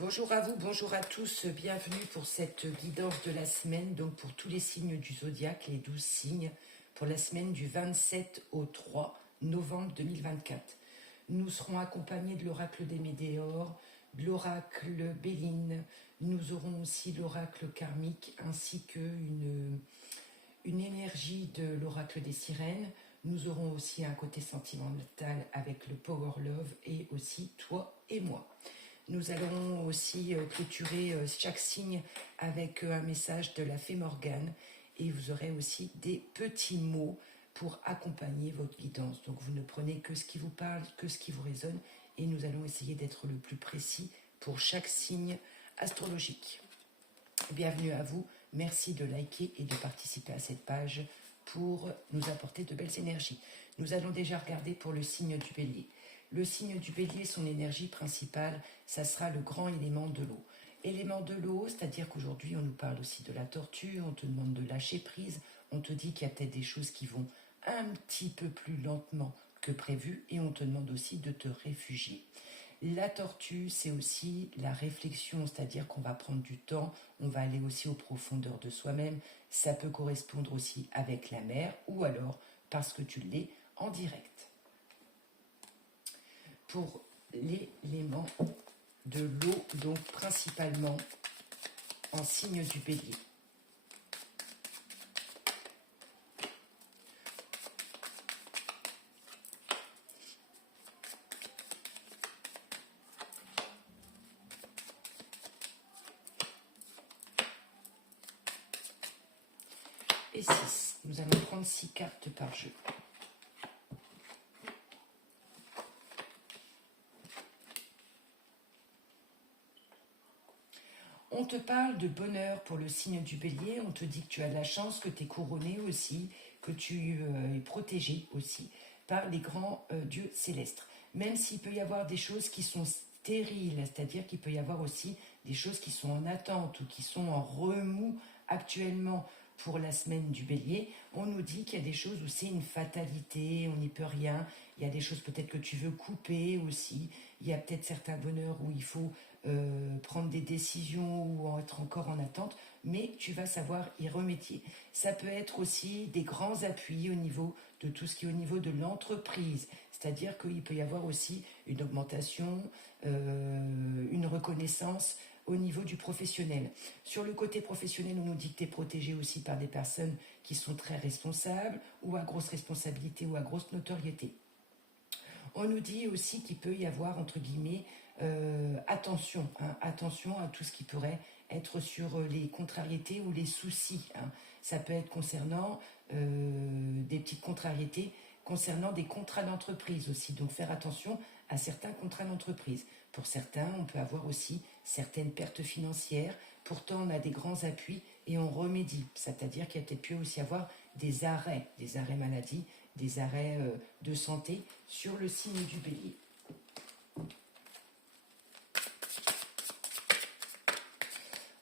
Bonjour à vous, bonjour à tous, bienvenue pour cette guidance de la semaine, donc pour tous les signes du zodiaque, les 12 signes, pour la semaine du 27 au 3 novembre 2024. Nous serons accompagnés de l'oracle des Médéors, de l'oracle Béline, nous aurons aussi l'oracle karmique ainsi qu'une énergie de l'oracle des sirènes. Nous aurons aussi un côté sentimental avec le Power Love et aussi toi et moi. Nous allons aussi clôturer chaque signe avec un message de la fée Morgane et vous aurez aussi des petits mots pour accompagner votre guidance. Donc vous ne prenez que ce qui vous parle, que ce qui vous résonne et nous allons essayer d'être le plus précis pour chaque signe astrologique. Bienvenue à vous, merci de liker et de participer à cette page pour nous apporter de belles énergies. Nous allons déjà regarder pour le signe du Bélier. Le signe du Bélier, son énergie principale, ça sera le grand élément de l'eau. Élément de l'eau, c'est-à-dire qu'aujourd'hui, on nous parle aussi de la tortue, on te demande de lâcher prise, on te dit qu'il y a peut-être des choses qui vont un petit peu plus lentement que prévu et on te demande aussi de te réfugier. La tortue, c'est aussi la réflexion, c'est-à-dire qu'on va prendre du temps, on va aller aussi aux profondeurs de soi-même. Ça peut correspondre aussi avec la mer ou alors parce que tu l'es en direct. Pour l'élément de l'eau, donc principalement en signe du Bélier. Et 6. Nous allons prendre 6 cartes par jeu. On te parle de bonheur pour le signe du Bélier, on te dit que tu as de la chance, que tu es couronné aussi, que tu es protégé aussi par les grands dieux célestes. Même s'il peut y avoir des choses qui sont stériles, c'est-à-dire qu'il peut y avoir aussi des choses qui sont en attente ou qui sont en remous actuellement pour la semaine du Bélier, on nous dit qu'il y a des choses où c'est une fatalité, on n'y peut rien, il y a des choses peut-être que tu veux couper aussi, il y a peut-être certains bonheurs où il faut prendre des décisions ou être encore en attente, mais tu vas savoir y remédier. Ça peut être aussi des grands appuis au niveau de tout ce qui est au niveau de l'entreprise, c'est-à-dire qu'il peut y avoir aussi une augmentation, une reconnaissance au niveau du professionnel. Sur le côté professionnel, on nous dit que tu es protégé aussi par des personnes qui sont très responsables ou à grosse responsabilité ou à grosse notoriété. On nous dit aussi qu'il peut y avoir, entre guillemets, attention à tout ce qui pourrait être sur les contrariétés ou les soucis. Ça peut être concernant des petites contrariétés, concernant des contrats d'entreprise aussi. Donc faire attention à certains contrats d'entreprise. Pour certains, on peut avoir aussi certaines pertes financières. Pourtant, on a des grands appuis et on remédie. C'est-à-dire qu'il y a peut-être pu aussi avoir des arrêts maladie, des arrêts de santé sur le signe du Bélier.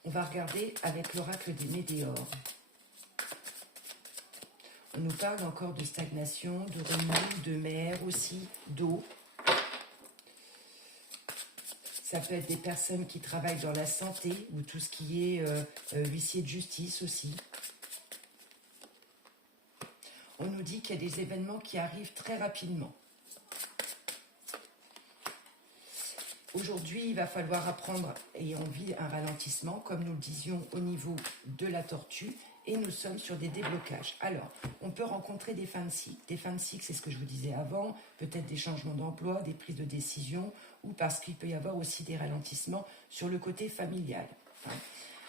On va regarder avec l'oracle des Médéors. On nous parle encore de stagnation, de remous, de mer aussi, d'eau. Ça peut être des personnes qui travaillent dans la santé ou tout ce qui est huissier de justice aussi. On nous dit qu'il y a des événements qui arrivent très rapidement. Aujourd'hui, il va falloir apprendre et on vit un ralentissement, comme nous le disions au niveau de la tortue, et nous sommes sur des déblocages. Alors, on peut rencontrer des fins de cycle. Des fins de cycle, c'est ce que je vous disais avant, peut-être des changements d'emploi, des prises de décision, ou parce qu'il peut y avoir aussi des ralentissements sur le côté familial.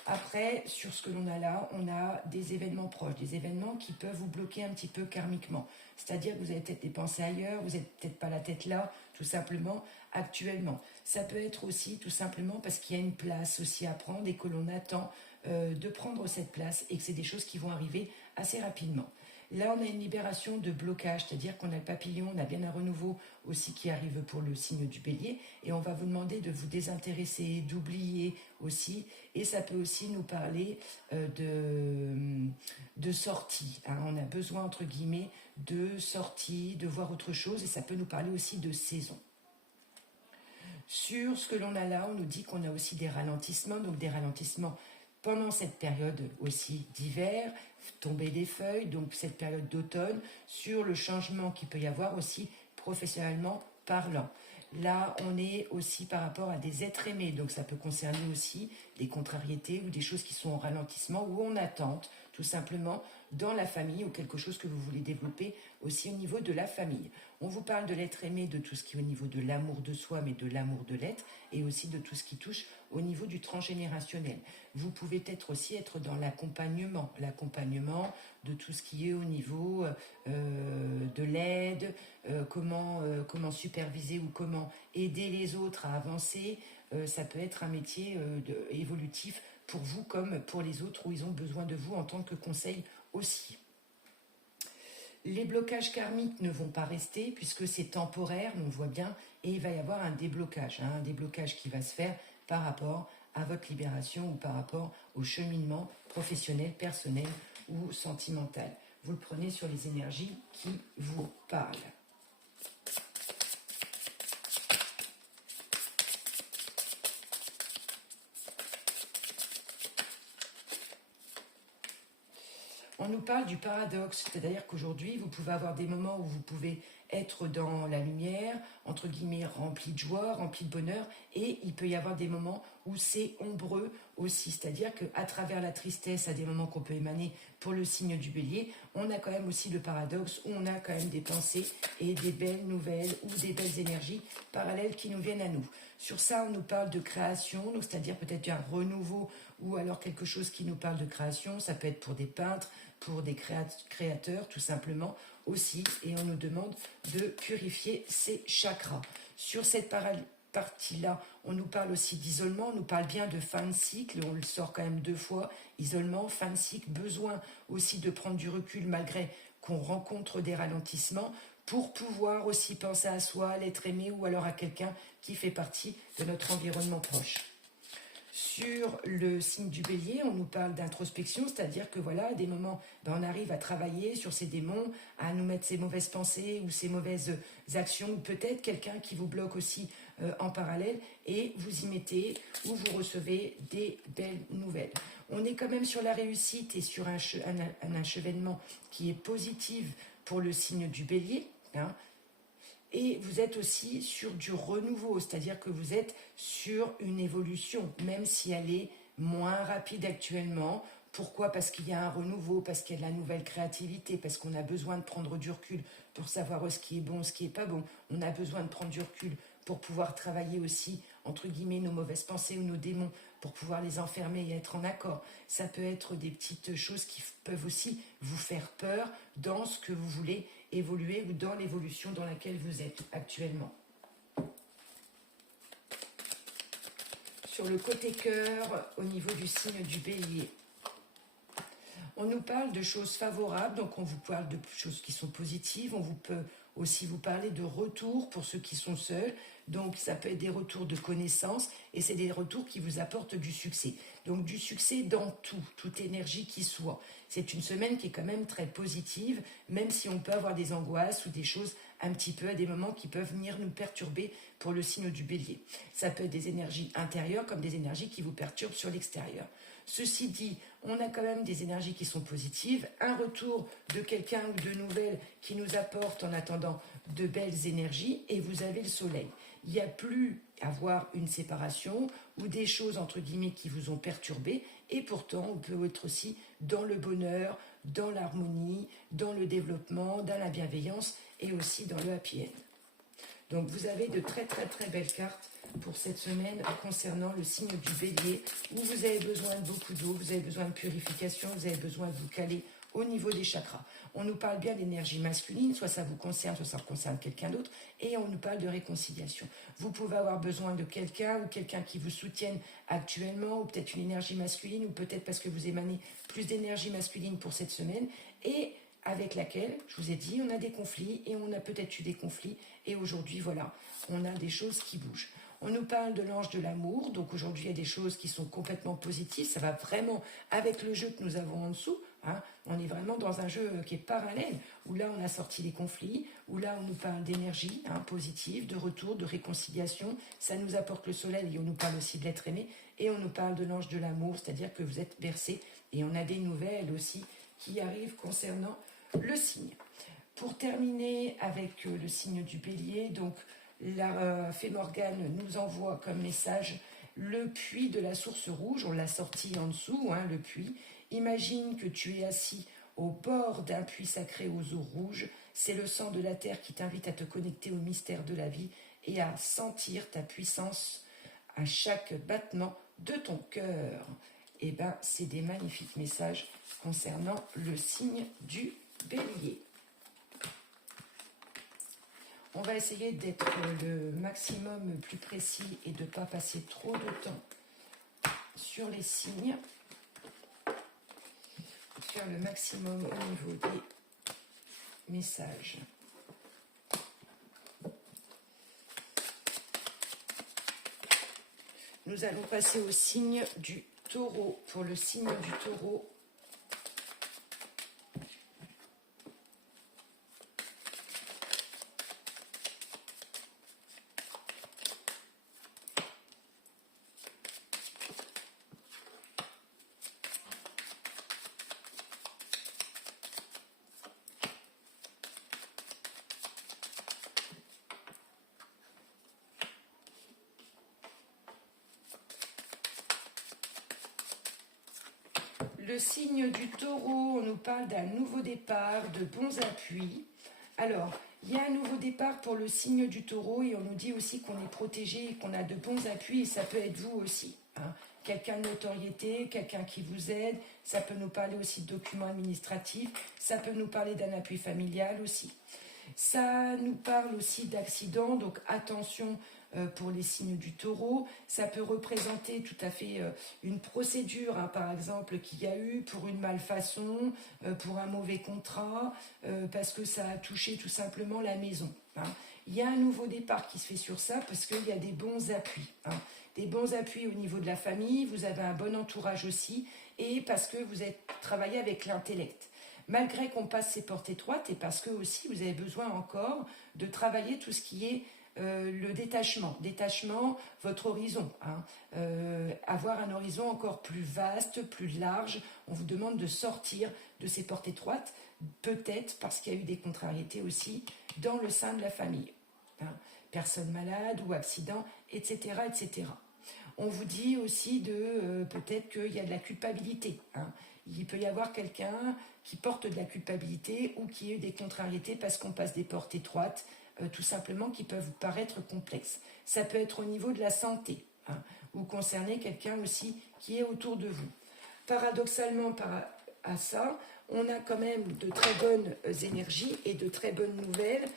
Après, sur ce que l'on a là, on a des événements proches, des événements qui peuvent vous bloquer un petit peu karmiquement. C'est-à-dire que vous avez peut-être des pensées ailleurs, vous n'êtes peut-être pas la tête là, tout simplement, actuellement. Ça peut être aussi tout simplement parce qu'il y a une place aussi à prendre et que l'on attend de prendre cette place et que c'est des choses qui vont arriver assez rapidement. Là, on a une libération de blocage, c'est-à-dire qu'on a le papillon, on a bien un renouveau aussi qui arrive pour le signe du Bélier, et on va vous demander de vous désintéresser, d'oublier aussi, et ça peut aussi nous parler de sortie. On a besoin, entre guillemets, de sortie, de voir autre chose, et ça peut nous parler aussi de saison. Sur ce que l'on a là, on nous dit qu'on a aussi des ralentissements, donc des ralentissements pendant cette période aussi d'hiver, tomber des feuilles, donc cette période d'automne, sur le changement qu'il peut y avoir aussi professionnellement parlant. Là, on est aussi par rapport à des êtres aimés, donc ça peut concerner aussi des contrariétés ou des choses qui sont en ralentissement ou en attente, tout simplement, dans la famille ou quelque chose que vous voulez développer aussi au niveau de la famille. On vous parle de l'être aimé, de tout ce qui est au niveau de l'amour de soi, mais de l'amour de l'être, et aussi de tout ce qui touche au niveau du transgénérationnel. Vous pouvez peut-être aussi être dans l'accompagnement de tout ce qui est au niveau de l'aide, comment superviser ou comment aider les autres à avancer. Ça peut être un métier évolutif pour vous comme pour les autres où ils ont besoin de vous en tant que conseil aussi. Les blocages karmiques ne vont pas rester puisque c'est temporaire, on voit bien, et il va y avoir un déblocage qui va se faire par rapport à votre libération ou par rapport au cheminement professionnel, personnel ou sentimental. Vous le prenez sur les énergies qui vous parlent. On nous parle du paradoxe, c'est-à-dire qu'aujourd'hui, vous pouvez avoir des moments où vous pouvez être dans la lumière, entre guillemets, rempli de joie, rempli de bonheur, et il peut y avoir des moments où c'est ombreux aussi, c'est-à-dire qu'à travers la tristesse, à des moments qu'on peut émaner pour le signe du bélier, on a quand même aussi le paradoxe où on a quand même des pensées et des belles nouvelles ou des belles énergies parallèles qui nous viennent à nous. Sur ça, on nous parle de création, donc c'est-à-dire peut-être un renouveau ou alors quelque chose qui nous parle de création, ça peut être pour des peintres, pour des créateurs tout simplement aussi, et on nous demande de purifier ces chakras. Sur cette partie-là, on nous parle aussi d'isolement, on nous parle bien de fin de cycle, on le sort quand même 2 fois, isolement, fin de cycle, besoin aussi de prendre du recul malgré qu'on rencontre des ralentissements pour pouvoir aussi penser à soi, à l'être aimé ou alors à quelqu'un qui fait partie de notre environnement proche. Sur le signe du bélier, on nous parle d'introspection, c'est-à-dire que voilà, à des moments, on arrive à travailler sur ces démons, à nous mettre ces mauvaises pensées ou ces mauvaises actions, ou peut-être quelqu'un qui vous bloque aussi en parallèle, et vous y mettez ou vous recevez des belles nouvelles. On est quand même sur la réussite et sur un enchevêtrement qui est positif pour le signe du bélier, hein. Et vous êtes aussi sur du renouveau, c'est-à-dire que vous êtes sur une évolution, même si elle est moins rapide actuellement. Pourquoi? Parce qu'il y a un renouveau, parce qu'il y a de la nouvelle créativité, parce qu'on a besoin de prendre du recul pour savoir ce qui est bon, ce qui n'est pas bon. On a besoin de prendre du recul pour pouvoir travailler aussi, entre guillemets, nos mauvaises pensées ou nos démons, pour pouvoir les enfermer et être en accord. Ça peut être des petites choses qui peuvent aussi vous faire peur dans ce que vous voulez évoluer ou dans l'évolution dans laquelle vous êtes actuellement. Sur le côté cœur, au niveau du signe du bélier, on nous parle de choses favorables, donc on vous parle de choses qui sont positives, on peut aussi vous parler de retours pour ceux qui sont seuls, donc ça peut être des retours de connaissances et c'est des retours qui vous apportent du succès. Donc du succès dans toute énergie qui soit. C'est une semaine qui est quand même très positive, même si on peut avoir des angoisses ou des choses un petit peu à des moments qui peuvent venir nous perturber pour le signe du bélier. Ça peut être des énergies intérieures comme des énergies qui vous perturbent sur l'extérieur. Ceci dit, on a quand même des énergies qui sont positives, un retour de quelqu'un ou de nouvelles qui nous apporte en attendant de belles énergies et vous avez le soleil. Il n'y a plus à voir une séparation ou des choses entre guillemets qui vous ont perturbé et pourtant on peut être aussi dans le bonheur, dans l'harmonie, dans le développement, dans la bienveillance et aussi dans le happy end. Donc vous avez de très très très belles cartes pour cette semaine concernant le signe du bélier où vous avez besoin de beaucoup d'eau, vous avez besoin de purification, vous avez besoin de vous caler au niveau des chakras. On nous parle bien d'énergie masculine, soit ça vous concerne, soit ça concerne quelqu'un d'autre, et on nous parle de réconciliation. Vous pouvez avoir besoin de quelqu'un ou quelqu'un qui vous soutienne actuellement, ou peut-être une énergie masculine, ou peut-être parce que vous émanez plus d'énergie masculine pour cette semaine, et avec laquelle, je vous ai dit, on a des conflits, et on a peut-être eu des conflits, et aujourd'hui, voilà, on a des choses qui bougent. On nous parle de l'ange de l'amour, donc aujourd'hui il y a des choses qui sont complètement positives, ça va vraiment avec le jeu que nous avons en dessous, Hein. On est vraiment dans un jeu qui est parallèle, où là on a sorti les conflits, où là on nous parle d'énergie positive, de retour, de réconciliation, ça nous apporte le soleil et on nous parle aussi de l'être aimé, et on nous parle de l'ange de l'amour, c'est-à-dire que vous êtes bercés, et on a des nouvelles aussi qui arrivent concernant le signe. Pour terminer avec le signe du bélier, donc la fée Morgane nous envoie comme message le puits de la source rouge, on l'a sorti en dessous, le puits. Imagine que tu es assis au bord d'un puits sacré aux eaux rouges, c'est le sang de la terre qui t'invite à te connecter au mystère de la vie et à sentir ta puissance à chaque battement de ton cœur. Et bien, c'est des magnifiques messages concernant le signe du bélier. On va essayer d'être le maximum plus précis et de ne pas passer trop de temps sur les signes. Faire le maximum au niveau des messages. Nous allons passer au signe du taureau. Pour le signe du taureau, le signe du taureau, on nous parle d'un nouveau départ, de bons appuis. Alors, il y a un nouveau départ pour le signe du taureau et on nous dit aussi qu'on est protégé, qu'on a de bons appuis et ça peut être vous aussi. Quelqu'un de notoriété, quelqu'un qui vous aide, ça peut nous parler aussi de documents administratifs, ça peut nous parler d'un appui familial aussi. Ça nous parle aussi d'accidents, donc attention pour les signes du taureau. Ça peut représenter tout à fait une procédure, par exemple, qu'il y a eu pour une malfaçon, pour un mauvais contrat, parce que ça a touché tout simplement la maison. Il y a un nouveau départ qui se fait sur ça parce qu'il y a des bons appuis. Des bons appuis au niveau de la famille, vous avez un bon entourage aussi, et parce que vous êtes travaillé avec l'intellect. Malgré qu'on passe ces portes étroites, et parce que aussi vous avez besoin encore de travailler tout ce qui est le détachement, votre horizon, avoir un horizon encore plus vaste, plus large. On vous demande de sortir de ces portes étroites, peut-être parce qu'il y a eu des contrariétés aussi dans le sein de la famille, personne malade ou accident, etc., etc. On vous dit aussi de peut-être qu'il y a de la culpabilité. Il peut y avoir quelqu'un qui porte de la culpabilité ou qui a eu des contrariétés parce qu'on passe des portes étroites, tout simplement, qui peuvent vous paraître complexes. Ça peut être au niveau de la santé, ou concerner quelqu'un aussi qui est autour de vous. Paradoxalement, à ça, on a quand même de très bonnes énergies et de très bonnes nouvelles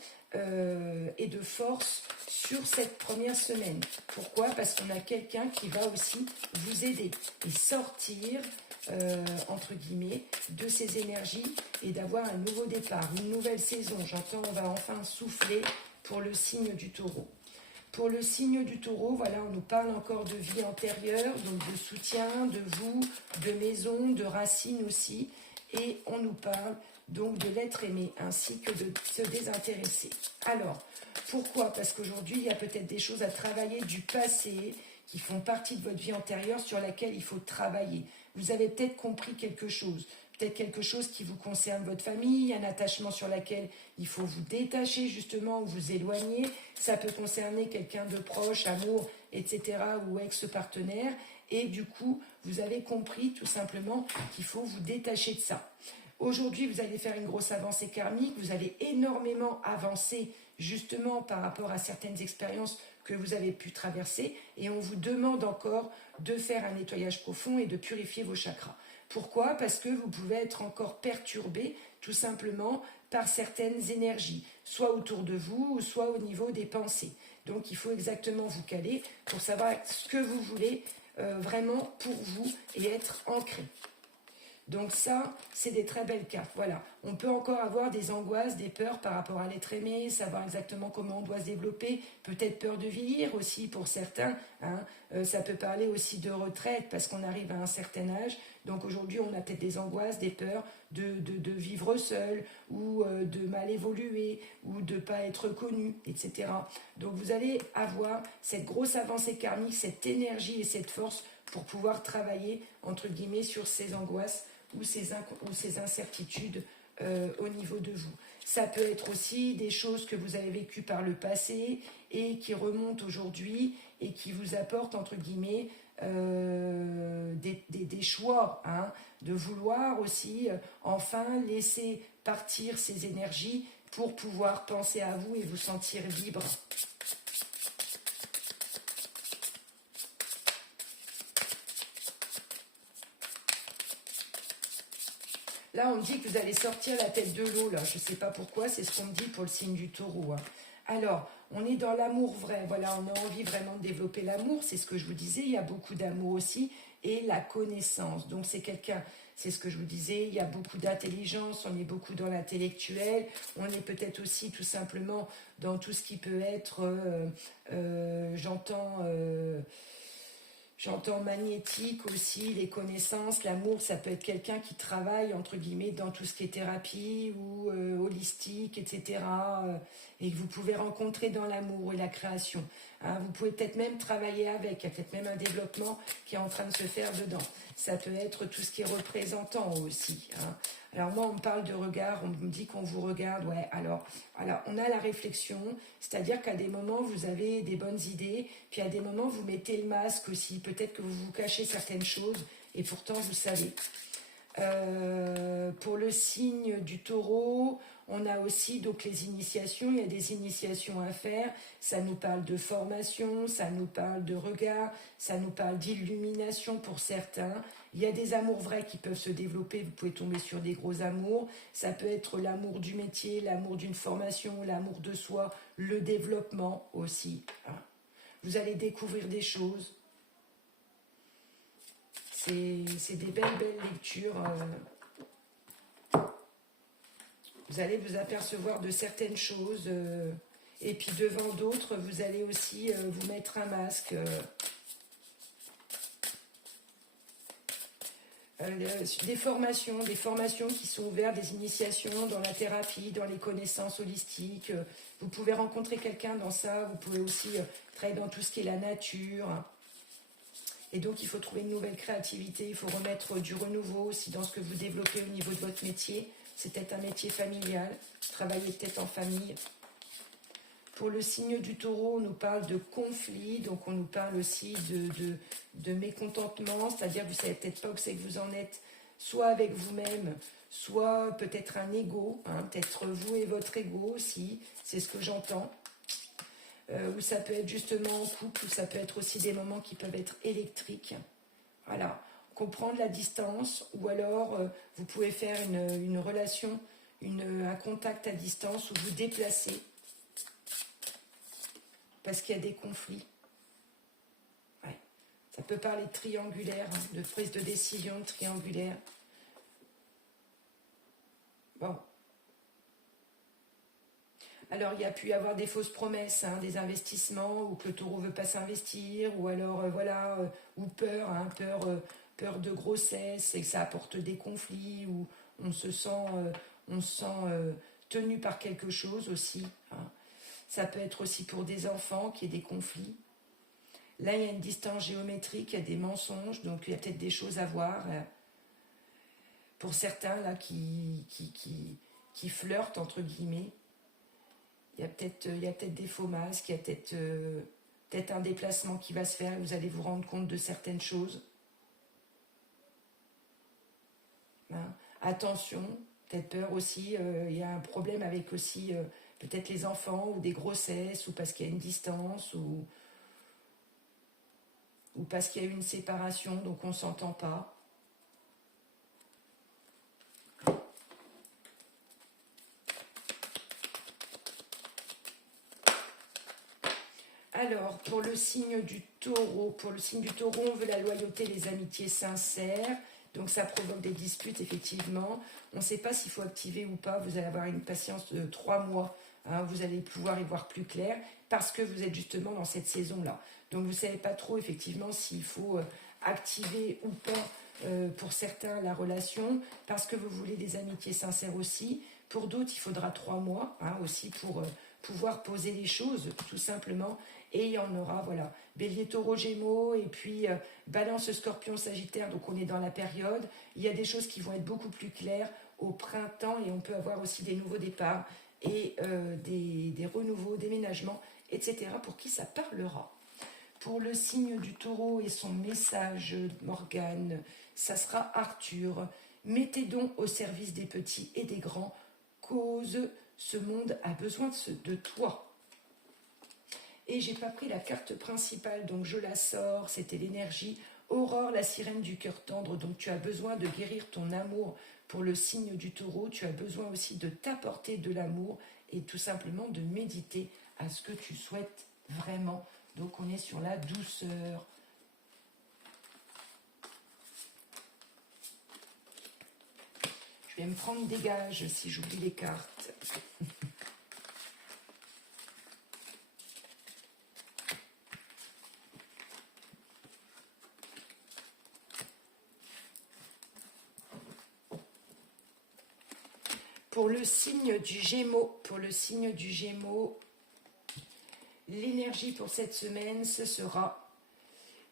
et de force sur cette première semaine. Pourquoi ? Parce qu'on a quelqu'un qui va aussi vous aider et sortir, entre guillemets, de ces énergies et d'avoir un nouveau départ, une nouvelle saison. J'entends, on va enfin souffler pour le signe du taureau. Pour le signe du taureau, voilà, on nous parle encore de vie antérieure, donc de soutien, de vous, de maison, de racines aussi. Et on nous parle donc de l'être aimé, ainsi que de se désintéresser. Alors, pourquoi ? Parce qu'aujourd'hui, il y a peut-être des choses à travailler du passé qui font partie de votre vie antérieure sur laquelle il faut travailler. Vous avez peut-être compris quelque chose qui vous concerne votre famille, un attachement sur lequel il faut vous détacher justement ou vous éloigner. Ça peut concerner quelqu'un de proche, amour, etc. ou ex-partenaire. Et du coup, vous avez compris tout simplement qu'il faut vous détacher de ça. Aujourd'hui, vous allez faire une grosse avancée karmique, vous allez énormément avancer justement par rapport à certaines expériences que vous avez pu traverser et on vous demande encore de faire un nettoyage profond et de purifier vos chakras. Pourquoi ? Parce que vous pouvez être encore perturbé tout simplement par certaines énergies, soit autour de vous ou soit au niveau des pensées. Donc il faut exactement vous caler pour savoir ce que vous voulez vraiment pour vous et être ancré. Donc ça, c'est des très belles cartes. Voilà, on peut encore avoir des angoisses, des peurs par rapport à l'être aimé, savoir exactement comment on doit se développer, peut-être peur de vieillir aussi pour certains. Hein. Ça peut parler aussi de retraite parce qu'on arrive à un certain âge. Donc aujourd'hui, on a peut-être des angoisses, des peurs de vivre seul ou de mal évoluer ou de ne pas être connu, etc. Donc vous allez avoir cette grosse avancée karmique, cette énergie et cette force pour pouvoir travailler, entre guillemets, sur ces angoisses ou ces incertitudes au niveau de vous. Ça peut être aussi des choses que vous avez vécues par le passé et qui remontent aujourd'hui et qui vous apportent, entre guillemets, des choix, hein, de vouloir aussi enfin laisser partir ces énergies pour pouvoir penser à vous et vous sentir libre. Là, on me dit que vous allez sortir la tête de l'eau, là. Je ne sais pas pourquoi, c'est ce qu'on me dit pour le signe du taureau. Hein. Alors, on est dans l'amour vrai. Voilà, on a envie vraiment de développer l'amour. C'est ce que je vous disais. Il y a beaucoup d'amour aussi. Et la connaissance. Donc, c'est quelqu'un, c'est ce que je vous disais. Il y a beaucoup d'intelligence. On est beaucoup dans l'intellectuel. On est peut-être aussi tout simplement dans tout ce qui peut être, J'entends magnétique aussi, les connaissances, l'amour, ça peut être quelqu'un qui travaille, entre guillemets, dans tout ce qui est thérapie ou holistique, etc. Et que vous pouvez rencontrer dans l'amour et la création. Hein, vous pouvez peut-être même travailler avec, il y a peut-être même un développement qui est en train de se faire dedans. Ça peut être tout ce qui est représentant aussi. Hein. Alors moi, on me parle de regard, on me dit qu'on vous regarde. Ouais, alors on a la réflexion, c'est-à-dire qu'à des moments, vous avez des bonnes idées, puis à des moments, vous mettez le masque aussi. Peut-être que vous vous cachez certaines choses, et pourtant, vous savez. Pour le signe du taureau, on a aussi donc les initiations, il y a des initiations à faire, ça nous parle de formation, ça nous parle de regard, ça nous parle d'illumination pour certains, il y a des amours vrais qui peuvent se développer, vous pouvez tomber sur des gros amours, ça peut être l'amour du métier, l'amour d'une formation, l'amour de soi, le développement aussi. Hein. Vous allez découvrir des choses. C'est des belles lectures. Vous allez vous apercevoir de certaines choses. Et puis devant d'autres, vous allez aussi vous mettre un masque. Des formations qui sont ouvertes, des initiations dans la thérapie, dans les connaissances holistiques. Vous pouvez rencontrer quelqu'un dans ça. Vous pouvez aussi travailler dans tout ce qui est la nature. Et donc, il faut trouver une nouvelle créativité, il faut remettre du renouveau aussi dans ce que vous développez au niveau de votre métier. C'est peut-être un métier familial, travailler peut-être en famille. Pour le signe du taureau, on nous parle de conflit, donc on nous parle aussi de mécontentement, c'est-à-dire que vous ne savez peut-être pas où c'est que vous en êtes, soit avec vous-même, soit peut-être un ego, hein, peut-être vous et votre ego aussi, c'est ce que j'entends. Ou ça peut être justement en couple, ou ça peut être aussi des moments qui peuvent être électriques. Voilà, comprendre la distance, ou alors vous pouvez faire une relation, un contact à distance, ou vous déplacer, parce qu'il y a des conflits. Ouais. Ça peut parler de triangulaire, hein, de prise de décision triangulaire. Bon. Alors, il y a pu y avoir des fausses promesses, hein, des investissements, ou que le taureau ne veut pas s'investir, ou alors, ou peur, hein, peur de grossesse, et que ça apporte des conflits, ou on se sent tenu par quelque chose aussi. Hein. Ça peut être aussi pour des enfants qu'il y ait des conflits. Là, il y a une distance géométrique, il y a des mensonges, donc il y a peut-être des choses à voir. Pour certains, là, qui flirtent, entre guillemets. Il y a peut-être des faux masques, il y a peut-être un déplacement qui va se faire, vous allez vous rendre compte de certaines choses. Hein. Attention, peut-être peur aussi, il y a un problème avec aussi peut-être les enfants ou des grossesses, ou parce qu'il y a une distance, ou parce qu'il y a eu une séparation, donc on ne s'entend pas. Alors, pour le signe du taureau, on veut la loyauté, les amitiés sincères, Donc ça provoque des disputes, effectivement. On ne sait pas s'il faut activer ou pas. Vous allez avoir une patience de 3 mois. Hein, vous allez pouvoir y voir plus clair parce que vous êtes justement dans cette saison-là. Donc vous ne savez pas trop, effectivement, s'il faut activer ou pas pour certains la relation parce que vous voulez des amitiés sincères aussi. Pour d'autres, il faudra 3 mois hein, aussi pour pouvoir poser les choses, tout simplement. Et il y en aura, voilà, Bélier, Taureau, Gémeaux, et puis Balance, Scorpion, Sagittaire, donc on est dans la période. Il y a des choses qui vont être beaucoup plus claires au printemps, et on peut avoir aussi des nouveaux départs, et des renouveaux, déménagements, etc. Pour qui ça parlera. Pour le signe du Taureau et son message, Morgane, ça sera Arthur. Mettez donc au service des petits et des grands, cause ce monde a besoin de toi. Et j'ai pas pris la carte principale, donc je la sors, c'était l'énergie. Aurore, la sirène du cœur tendre, donc tu as besoin de guérir ton amour pour le signe du Taureau, tu as besoin aussi de t'apporter de l'amour et tout simplement de méditer à ce que tu souhaites vraiment. Donc on est sur la douceur. Je vais me prendre des gages si j'oublie les cartes. Pour le signe du Gémeaux, l'énergie pour cette semaine, ce sera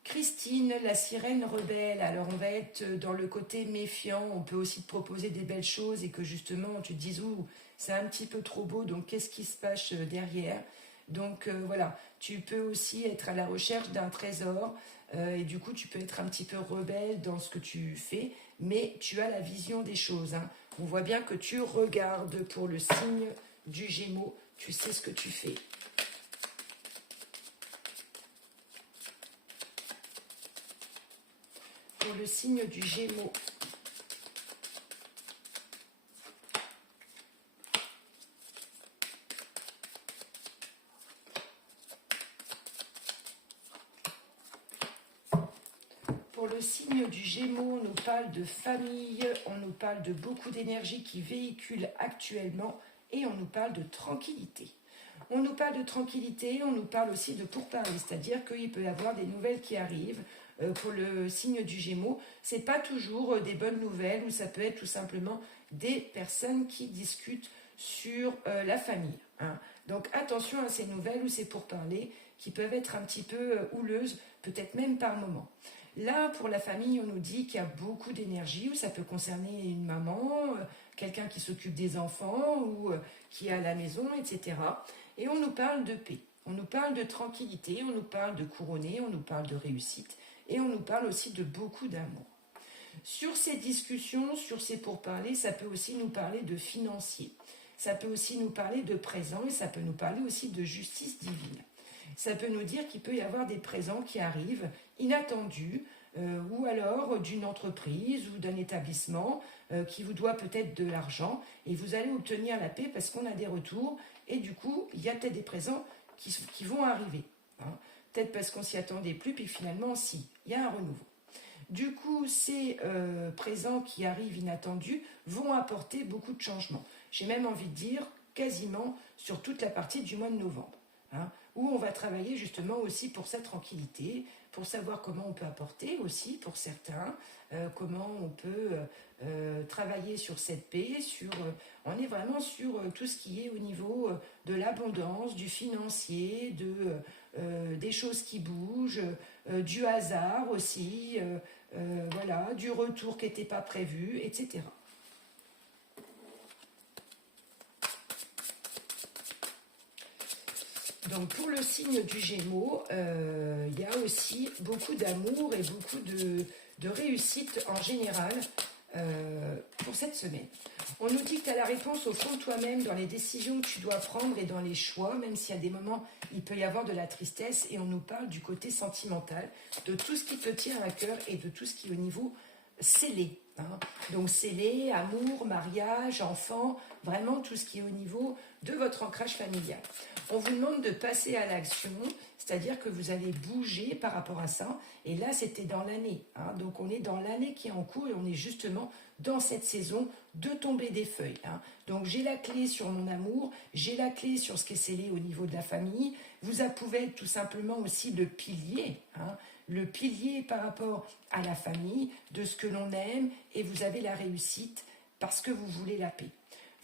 Christine, la sirène rebelle. Alors on va être dans le côté méfiant, on peut aussi te proposer des belles choses et que justement tu te dises « Ouh, c'est un petit peu trop beau, donc qu'est-ce qui se passe derrière ?» Donc voilà, tu peux aussi être à la recherche d'un trésor et du coup tu peux être un petit peu rebelle dans ce que tu fais, mais tu as la vision des choses. Hein. On voit bien que tu regardes pour le signe du Gémeaux, tu sais ce que tu fais. Pour le signe du Gémeaux, pour le signe du Gémeaux, on nous parle de famille, on nous parle de beaucoup d'énergie qui véhicule actuellement et on nous parle de tranquillité. On nous parle de tranquillité, on nous parle aussi de pourparlers, c'est-à-dire qu'il peut y avoir des nouvelles qui arrivent. Pour le signe du Gémeaux, c'est pas toujours des bonnes nouvelles ou ça peut être tout simplement des personnes qui discutent sur la famille. Hein. Donc attention à ces nouvelles ou ces pourparlers qui peuvent être un petit peu houleuses, peut-être même par moment. Là, pour la famille, on nous dit qu'il y a beaucoup d'énergie, ou ça peut concerner une maman, quelqu'un qui s'occupe des enfants, ou qui est à la maison, etc. Et on nous parle de paix, on nous parle de tranquillité, on nous parle de couronner, on nous parle de réussite, et on nous parle aussi de beaucoup d'amour. Sur ces discussions, sur ces pourparlers, ça peut aussi nous parler de financier, ça peut aussi nous parler de présent, et ça peut nous parler aussi de justice divine. Ça peut nous dire qu'il peut y avoir des présents qui arrivent inattendus, ou alors d'une entreprise ou d'un établissement qui vous doit peut-être de l'argent et vous allez obtenir la paix parce qu'on a des retours et du coup, il y a peut-être des présents qui vont arriver. Hein. Peut-être parce qu'on s'y attendait plus, puis finalement, si, il y a un renouveau. Du coup, ces présents qui arrivent inattendus vont apporter beaucoup de changements. J'ai même envie de dire quasiment sur toute la partie du mois de novembre. Hein, où on va travailler justement aussi pour sa tranquillité, pour savoir comment on peut apporter aussi pour certains, comment on peut travailler sur cette paix, on est vraiment sur tout ce qui est au niveau de l'abondance, du financier, des choses qui bougent, du hasard aussi, voilà, du retour qui n'était pas prévu, etc. Donc pour le signe du Gémeaux, il y a aussi beaucoup d'amour et beaucoup de réussite en général pour cette semaine. On nous dit que tu as la réponse au fond de toi-même dans les décisions que tu dois prendre et dans les choix, même s'il y a des moments, il peut y avoir de la tristesse et on nous parle du côté sentimental, de tout ce qui te tient à cœur et de tout ce qui est au niveau scellé. Hein. Donc scellé, amour, mariage, enfant, vraiment tout ce qui est au niveau de votre ancrage familial. On vous demande de passer à l'action, c'est-à-dire que vous allez bouger par rapport à ça. Et là, c'était dans l'année. Hein. Donc on est dans l'année qui est en cours et on est justement dans cette saison de tomber des feuilles. Hein. Donc j'ai la clé sur mon amour, j'ai la clé sur ce qui est scellé au niveau de la famille. Vous pouvez être tout simplement aussi le pilier, hein, le pilier par rapport à la famille, de ce que l'on aime, et vous avez la réussite parce que vous voulez la paix.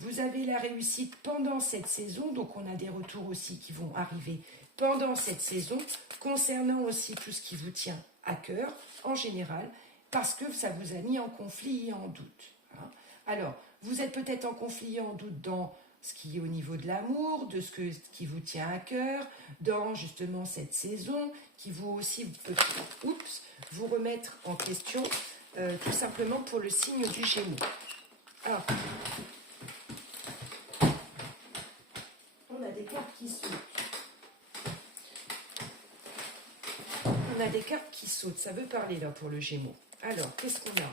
Vous avez la réussite pendant cette saison, donc on a des retours aussi qui vont arriver pendant cette saison, concernant aussi tout ce qui vous tient à cœur, en général, parce que ça vous a mis en conflit et en doute. Hein. Alors, vous êtes peut-être en conflit et en doute dans ce qui est au niveau de l'amour, de qui vous tient à cœur, dans justement cette saison, qui vous aussi peut vous remettre en question, tout simplement pour le signe du Gémeaux. Alors, on a des cartes qui sautent. On a des cartes qui sautent, ça veut parler là pour le Gémeaux. Alors, qu'est-ce qu'on a ?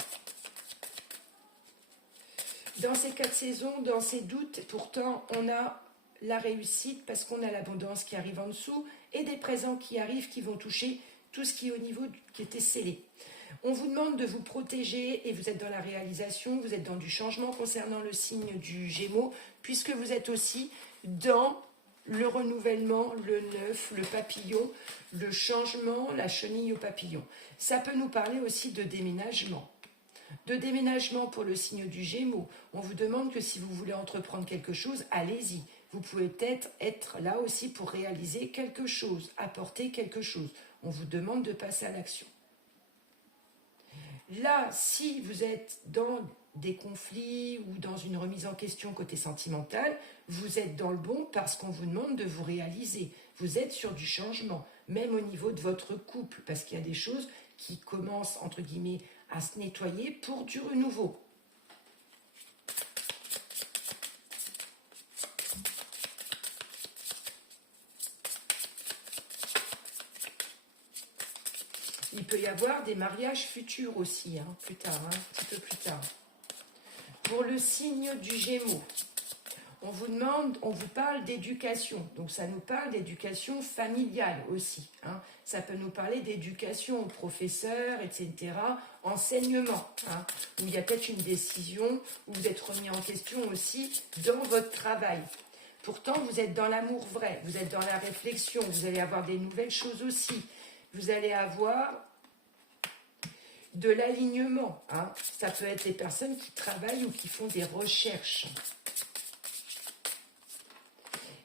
Dans ces 4 saisons, dans ces doutes, pourtant, on a la réussite parce qu'on a l'abondance qui arrive en dessous et des présents qui arrivent qui vont toucher tout ce qui est au niveau qui était scellé. On vous demande de vous protéger et vous êtes dans la réalisation, vous êtes dans du changement concernant le signe du Gémeaux, puisque vous êtes aussi dans le renouvellement, le neuf, le papillon, le changement, la chenille au papillon. Ça peut nous parler aussi de déménagement. De déménagement pour le signe du Gémeaux. On vous demande que si vous voulez entreprendre quelque chose, allez-y. Vous pouvez peut-être être là aussi pour réaliser quelque chose, apporter quelque chose. On vous demande de passer à l'action. Là, si vous êtes dans des conflits ou dans une remise en question côté sentimental, vous êtes dans le bon parce qu'on vous demande de vous réaliser. Vous êtes sur du changement, même au niveau de votre couple, parce qu'il y a des choses qui commencent, entre guillemets, à se nettoyer pour du renouveau. Il peut y avoir des mariages futurs aussi, hein, plus tard, hein, un petit peu plus tard. Pour le signe du Gémeaux, on vous demande, on vous parle d'éducation. Donc ça nous parle d'éducation familiale aussi. Hein. Ça peut nous parler d'éducation aux professeurs, etc. Enseignement, hein, où il y a peut-être une décision, où vous êtes remis en question aussi dans votre travail. Pourtant, vous êtes dans l'amour vrai, vous êtes dans la réflexion, vous allez avoir des nouvelles choses aussi. Vous allez avoir de l'alignement. Hein. Ça peut être des personnes qui travaillent ou qui font des recherches.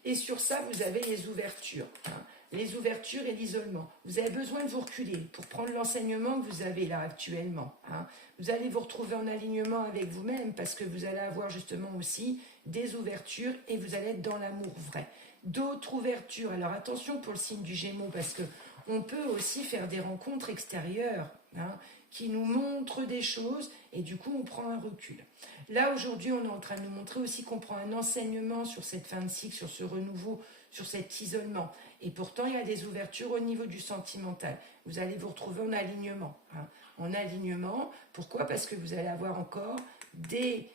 Et sur ça, vous avez les ouvertures. Hein. Les ouvertures et l'isolement. Vous avez besoin de vous reculer pour prendre l'enseignement que vous avez là actuellement. Hein. Vous allez vous retrouver en alignement avec vous-même parce que vous allez avoir justement aussi des ouvertures et vous allez être dans l'amour vrai. D'autres ouvertures. Alors attention pour le signe du Gémeaux parce que on peut aussi faire des rencontres extérieures, hein, qui nous montrent des choses et du coup on prend un recul. Là aujourd'hui on est en train de nous montrer aussi qu'on prend un enseignement sur cette fin de cycle, sur ce renouveau, sur cet isolement. Et pourtant il y a des ouvertures au niveau du sentimental. Vous allez vous retrouver en alignement. Hein. En alignement, pourquoi ? Parce que vous allez avoir encore des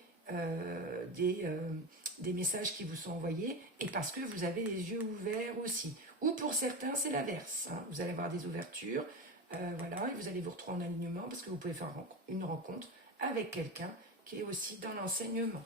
messages qui vous sont envoyés et parce que vous avez les yeux ouverts aussi. Ou pour certains, c'est l'inverse. Hein. Vous allez avoir des ouvertures, voilà, et vous allez vous retrouver en alignement parce que vous pouvez faire une rencontre avec quelqu'un qui est aussi dans l'enseignement.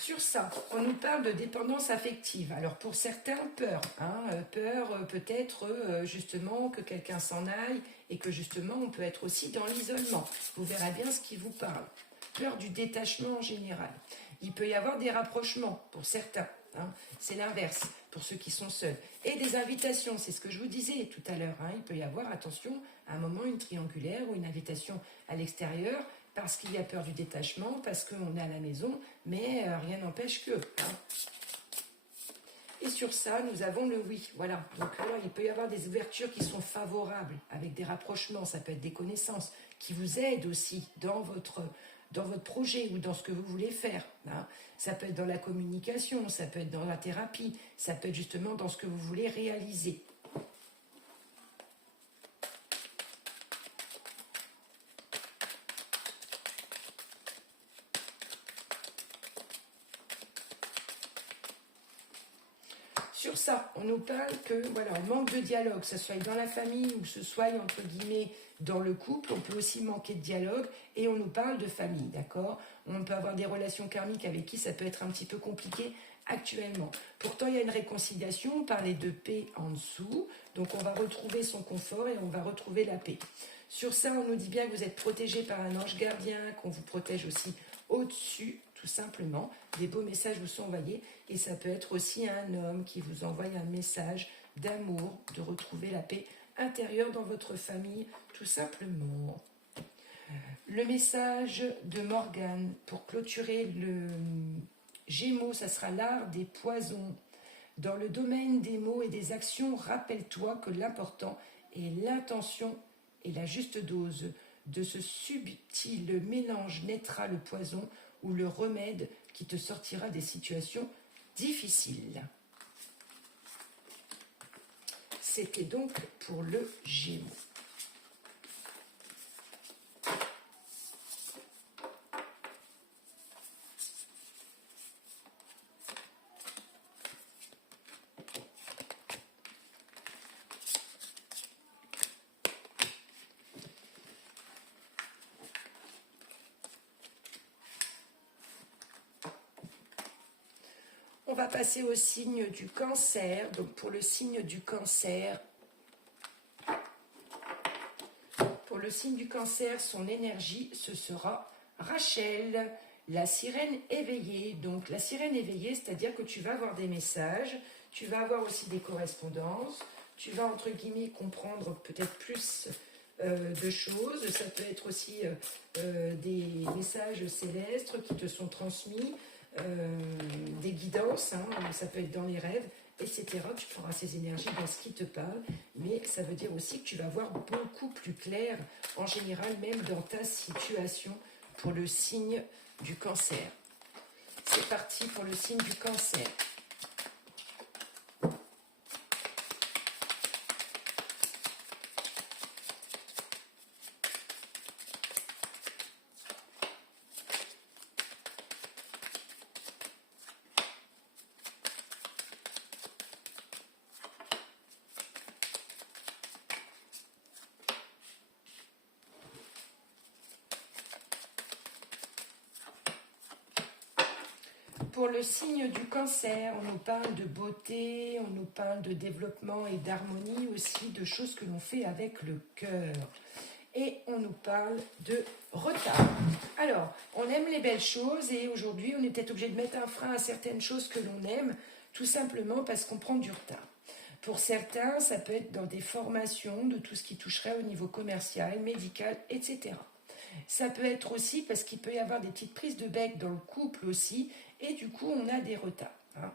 Sur ça, on nous parle de dépendance affective. Alors pour certains, peur. Hein, peur peut-être justement que quelqu'un s'en aille et que justement on peut être aussi dans l'isolement. Vous verrez bien ce qui vous parle. Peur du détachement en général. Il peut y avoir des rapprochements pour certains. Hein, c'est l'inverse pour ceux qui sont seuls. Et des invitations, c'est ce que je vous disais tout à l'heure. Hein, il peut y avoir, attention, à un moment une triangulaire ou une invitation à l'extérieur parce qu'il y a peur du détachement, parce qu'on est à la maison, mais rien n'empêche que. Hein. Et sur ça, nous avons le oui. Voilà. Donc alors, il peut y avoir des ouvertures qui sont favorables, avec des rapprochements, ça peut être des connaissances, qui vous aident aussi dans votre dans votre projet ou dans ce que vous voulez faire. Hein. Ça peut être dans la communication, ça peut être dans la thérapie, ça peut être justement dans ce que vous voulez réaliser. Sur ça, on nous parle que voilà, on manque de dialogue, que ce soit dans la famille ou que ce soit entre guillemets dans le couple, on peut aussi manquer de dialogue et on nous parle de famille, d'accord? On peut avoir des relations karmiques avec qui ça peut être un petit peu compliqué actuellement. Pourtant, il y a une réconciliation, on parlait de paix en dessous, donc on va retrouver son confort et on va retrouver la paix. Sur ça, on nous dit bien que vous êtes protégé par un ange gardien, qu'on vous protège aussi au-dessus, tout simplement. Des beaux messages vous sont envoyés et ça peut être aussi un homme qui vous envoie un message d'amour, de retrouver la paix intérieure dans votre famille, tout simplement. Le message de Morgane pour clôturer le Gémeaux, ça sera l'art des poisons. Dans le domaine des mots et des actions, rappelle-toi que l'important est l'intention et la juste dose. De ce subtil mélange naîtra le poison ou le remède qui te sortira des situations difficiles. C'était donc pour le Gémeaux. On va passer au signe du Cancer. Donc pour le signe du Cancer, son énergie, ce sera Rachel, la sirène éveillée. Donc la sirène éveillée, c'est-à-dire que tu vas avoir des messages, tu vas avoir aussi des correspondances, tu vas entre guillemets comprendre peut-être plus de choses. Ça peut être aussi des messages célestes qui te sont transmis. Des guidances, hein, ça peut être dans les rêves, etc. Tu prendras ces énergies dans ce qui te parle, mais ça veut dire aussi que tu vas voir beaucoup plus clair, en général, même dans ta situation, pour le signe du Cancer. C'est parti pour le signe du Cancer. Pour le signe du Cancer, on nous parle de beauté, on nous parle de développement et d'harmonie aussi, de choses que l'on fait avec le cœur. Et on nous parle de retard. Alors, on aime les belles choses et aujourd'hui, on est peut-être obligé de mettre un frein à certaines choses que l'on aime, tout simplement parce qu'on prend du retard. Pour certains, ça peut être dans des formations de tout ce qui toucherait au niveau commercial, médical, etc. Ça peut être aussi parce qu'il peut y avoir des petites prises de bec dans le couple aussi, et du coup on a des retards. Hein.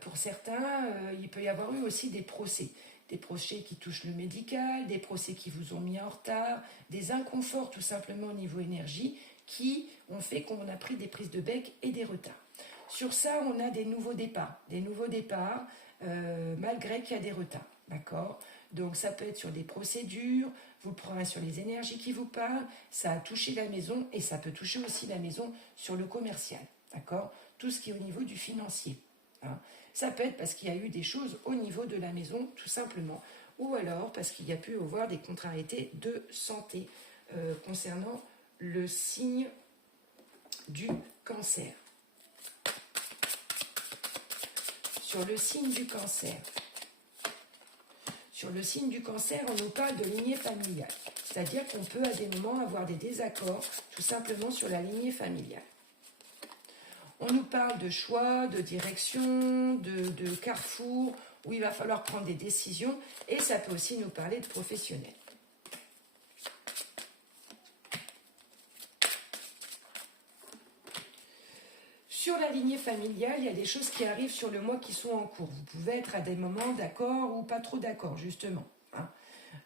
Pour certains, il peut y avoir eu aussi des procès qui touchent le médical, des procès qui vous ont mis en retard, des inconforts tout simplement au niveau énergie qui ont fait qu'on a pris des prises de bec et des retards. Sur ça, on a des nouveaux départs, malgré qu'il y a des retards, d'accord ? Donc ça peut être sur des procédures, vous prenez sur les énergies qui vous parlent, ça a touché la maison et ça peut toucher aussi la maison sur le commercial, d'accord ? Tout ce qui est au niveau du financier. Hein. Ça peut être parce qu'il y a eu des choses au niveau de la maison, tout simplement, ou alors parce qu'il y a pu avoir des contrariétés de santé concernant le signe du Cancer. Sur le signe du Cancer. Sur le signe du Cancer, on nous parle de lignée familiale. C'est-à-dire qu'on peut à des moments avoir des désaccords tout simplement sur la lignée familiale. On nous parle de choix, de direction, de carrefour, où il va falloir prendre des décisions, et ça peut aussi nous parler de professionnels. Sur la lignée familiale, il y a des choses qui arrivent sur le mois qui sont en cours. Vous pouvez être à des moments d'accord ou pas trop d'accord, justement. Hein.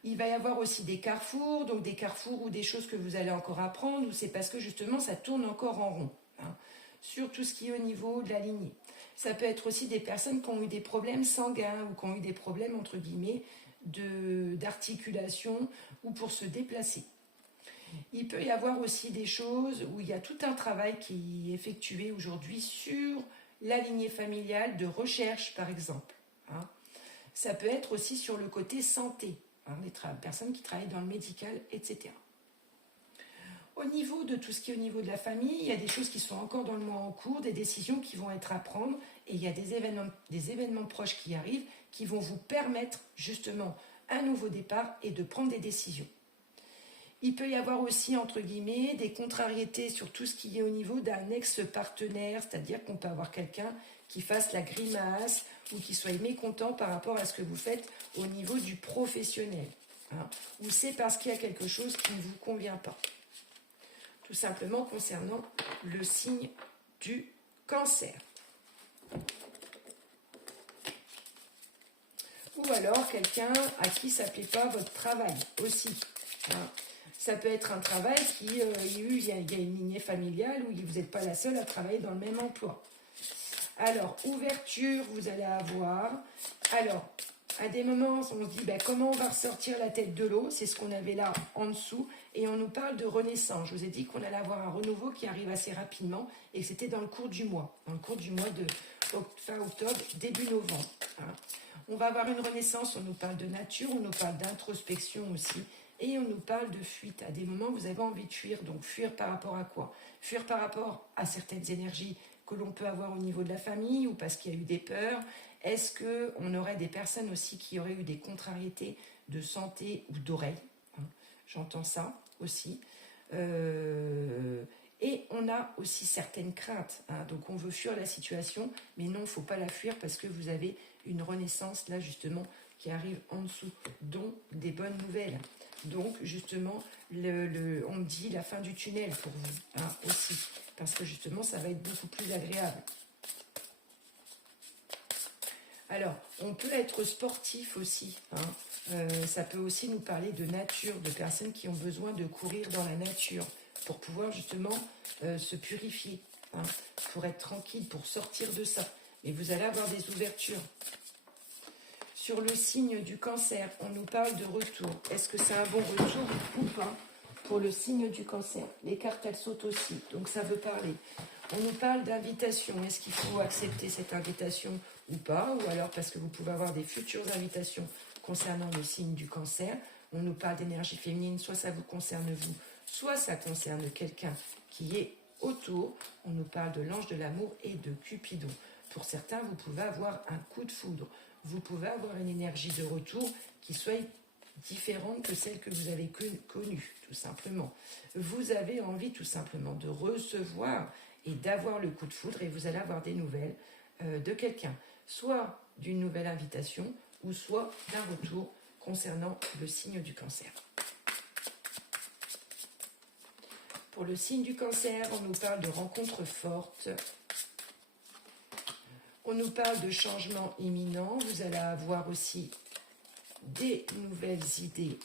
Il va y avoir aussi des carrefours, donc des carrefours ou des choses que vous allez encore apprendre, ou c'est parce que justement ça tourne encore en rond, hein, sur tout ce qui est au niveau de la lignée. Ça peut être aussi des personnes qui ont eu des problèmes sanguins ou qui ont eu des problèmes, entre guillemets, d'articulation ou pour se déplacer. Il peut y avoir aussi des choses où il y a tout un travail qui est effectué aujourd'hui sur la lignée familiale de recherche, par exemple, hein. Ça peut être aussi sur le côté santé, hein, les personnes qui travaillent dans le médical, etc. Au niveau de tout ce qui est au niveau de la famille, il y a des choses qui sont encore dans le mois en cours, des décisions qui vont être à prendre, et il y a des événements proches qui arrivent qui vont vous permettre justement un nouveau départ et de prendre des décisions. Il peut y avoir aussi, entre guillemets, des contrariétés sur tout ce qui est au niveau d'un ex-partenaire, c'est-à-dire qu'on peut avoir quelqu'un qui fasse la grimace ou qui soit mécontent par rapport à ce que vous faites au niveau du professionnel, hein, ou c'est parce qu'il y a quelque chose qui ne vous convient pas. Tout simplement concernant le signe du Cancer. Ou alors quelqu'un à qui ça ne plaît pas votre travail aussi, hein. Ça peut être un travail il y a une lignée familiale où vous n'êtes pas la seule à travailler dans le même emploi. Alors, ouverture, vous allez avoir. Alors, à des moments, on se dit, comment on va ressortir la tête de l'eau? C'est ce qu'on avait là en dessous. Et on nous parle de renaissance. Je vous ai dit qu'on allait avoir un renouveau qui arrive assez rapidement et que c'était dans le cours du mois. Dans le cours du mois de fin octobre, début novembre, hein. On va avoir une renaissance, on nous parle de nature, on nous parle d'introspection aussi. Et on nous parle de fuite. À des moments, vous avez envie de fuir. Donc, fuir par rapport à quoi? Fuir par rapport à certaines énergies que l'on peut avoir au niveau de la famille ou parce qu'il y a eu des peurs. Est-ce qu'on aurait des personnes aussi qui auraient eu des contrariétés de santé ou d'oreille, hein? J'entends ça aussi. Et on a aussi certaines craintes, hein. Donc, on veut fuir la situation, mais non, il ne faut pas la fuir parce que vous avez une renaissance, là, justement, qui arrive en dessous, dont des bonnes nouvelles. Donc, justement, on me dit la fin du tunnel pour vous, hein, aussi, parce que justement, ça va être beaucoup plus agréable. Alors, on peut être sportif aussi, hein. Ça peut aussi nous parler de nature, de personnes qui ont besoin de courir dans la nature pour pouvoir justement se purifier, hein, pour être tranquille, pour sortir de ça. Et vous allez avoir des ouvertures. Sur le signe du Cancer, on nous parle de retour. Est-ce que c'est un bon retour ou pas pour le signe du Cancer? Les cartes, elles sautent aussi, donc ça veut parler. On nous parle d'invitation. Est-ce qu'il faut accepter cette invitation ou pas? Ou alors parce que vous pouvez avoir des futures invitations concernant le signe du Cancer. On nous parle d'énergie féminine, soit ça vous concerne vous, soit ça concerne quelqu'un qui est autour. On nous parle de l'ange de l'amour et de Cupidon. Pour certains, vous pouvez avoir un coup de foudre. Vous pouvez avoir une énergie de retour qui soit différente que celle que vous avez connue, tout simplement. Vous avez envie tout simplement de recevoir et d'avoir le coup de foudre et vous allez avoir des nouvelles de quelqu'un, soit d'une nouvelle invitation ou soit d'un retour concernant le signe du Cancer. Pour le signe du Cancer, on nous parle de rencontres fortes. On nous parle de changements imminents. Vous allez avoir aussi des nouvelles idées.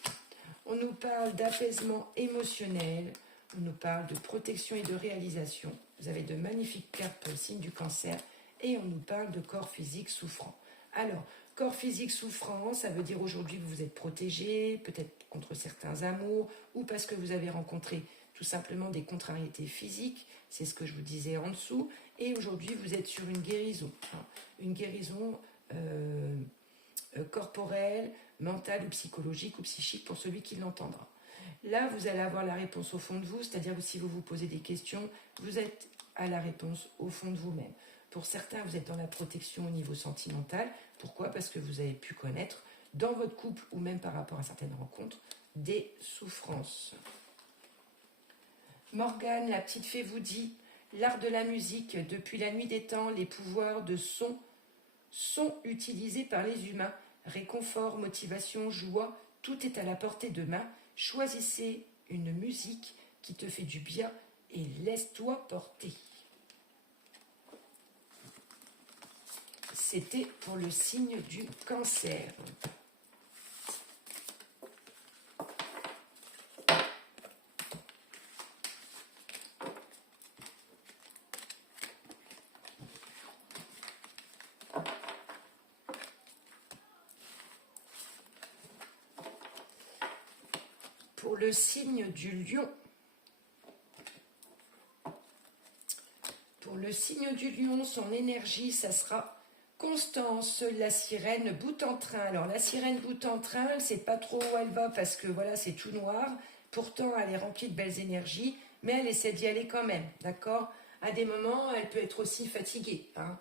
On nous parle d'apaisement émotionnel. On nous parle de protection et de réalisation. Vous avez de magnifiques cartes pour le signe du Cancer. Et on nous parle de corps physique souffrant. Alors, corps physique souffrant, ça veut dire aujourd'hui que vous êtes protégé, peut-être contre certains amours, ou parce que vous avez rencontré tout simplement des contrariétés physiques. C'est ce que je vous disais en dessous. Et aujourd'hui, vous êtes sur une guérison. Une guérison corporelle, mentale ou psychologique ou psychique pour celui qui l'entendra. Là, vous allez avoir la réponse au fond de vous, c'est-à-dire que si vous vous posez des questions, vous êtes à la réponse au fond de vous-même. Pour certains, vous êtes dans la protection au niveau sentimental. Pourquoi? Parce que vous avez pu connaître, dans votre couple ou même par rapport à certaines rencontres, des souffrances. Morgane, la petite fée, vous dit: l'art de la musique, depuis la nuit des temps, les pouvoirs de son sont utilisés par les humains. Réconfort, motivation, joie, tout est à la portée de main. Choisissez une musique qui te fait du bien et laisse-toi porter. C'était pour le signe du Cancer. Pour le signe du lion, son énergie, ça sera Constance, la sirène bout en train. Alors la sirène bout en train, elle ne sait pas trop où elle va parce que voilà, c'est tout noir. Pourtant, elle est remplie de belles énergies, mais elle essaie d'y aller quand même, d'accord? À des moments, elle peut être aussi fatiguée, hein.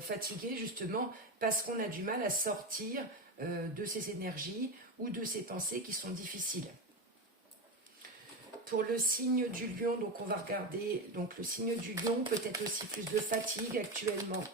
Fatiguée justement parce qu'on a du mal à sortir de ses énergies ou de ses pensées qui sont difficiles. Pour le signe du lion, donc on va regarder, donc le signe du lion, peut-être aussi plus de fatigue actuellement.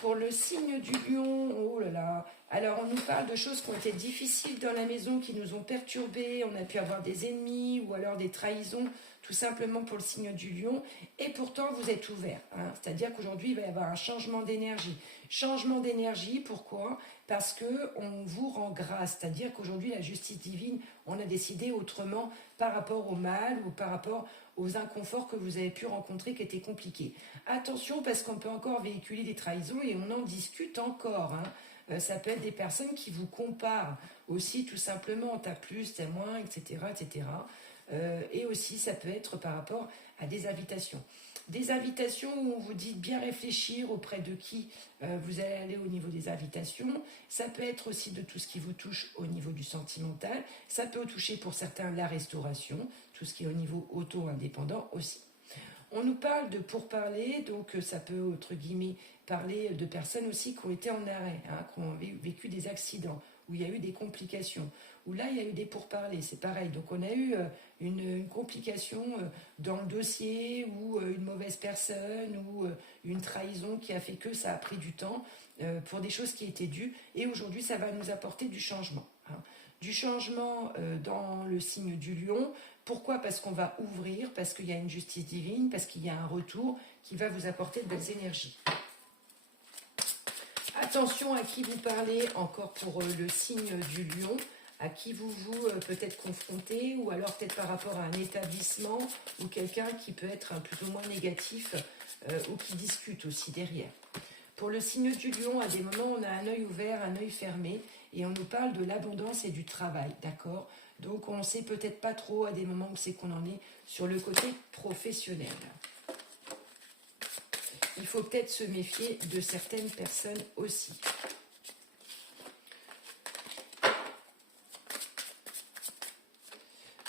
Pour le signe du lion, oh là là, alors on nous parle de choses qui ont été difficiles dans la maison, qui nous ont perturbés, on a pu avoir des ennemis ou alors des trahisons, tout simplement pour le signe du lion, et pourtant vous êtes ouvert, hein. C'est-à-dire qu'aujourd'hui il va y avoir un changement d'énergie. Changement d'énergie, pourquoi? Parce qu'on vous rend grâce, c'est-à-dire qu'aujourd'hui la justice divine, on a décidé autrement par rapport au mal ou par rapport aux inconforts que vous avez pu rencontrer qui étaient compliqués. Attention parce qu'on peut encore véhiculer des trahisons et on en discute encore, hein. Ça peut être des personnes qui vous comparent aussi tout simplement, t'as plus, t'as moins, etc. etc. Et aussi ça peut être par rapport à des invitations. Des invitations où on vous dit de bien réfléchir auprès de qui vous allez aller au niveau des invitations. Ça peut être aussi de tout ce qui vous touche au niveau du sentimental. Ça peut toucher pour certains la restauration, tout ce qui est au niveau auto-indépendant aussi. On nous parle de pourparlers, donc ça peut, entre guillemets, parler de personnes aussi qui ont été en arrêt, hein, qui ont vécu des accidents, où il y a eu des complications, où là il y a eu des pourparlers, c'est pareil. Donc on a eu une complication dans le dossier, ou une mauvaise personne, ou une trahison qui a fait que ça a pris du temps pour des choses qui étaient dues, et aujourd'hui ça va nous apporter du changement, hein. Du changement dans le signe du lion. Pourquoi? Parce qu'on va ouvrir, parce qu'il y a une justice divine, parce qu'il y a un retour qui va vous apporter de belles énergies. Attention à qui vous parlez, encore pour le signe du lion, à qui vous peut-être confronté, ou alors peut-être par rapport à un établissement, ou quelqu'un qui peut être plus ou moins négatif, ou qui discute aussi derrière. Pour le signe du lion, à des moments, on a un œil ouvert, un œil fermé, et on nous parle de l'abondance et du travail, d'accord? Donc on ne sait peut-être pas trop à des moments où c'est qu'on en est sur le côté professionnel. Il faut peut-être se méfier de certaines personnes aussi.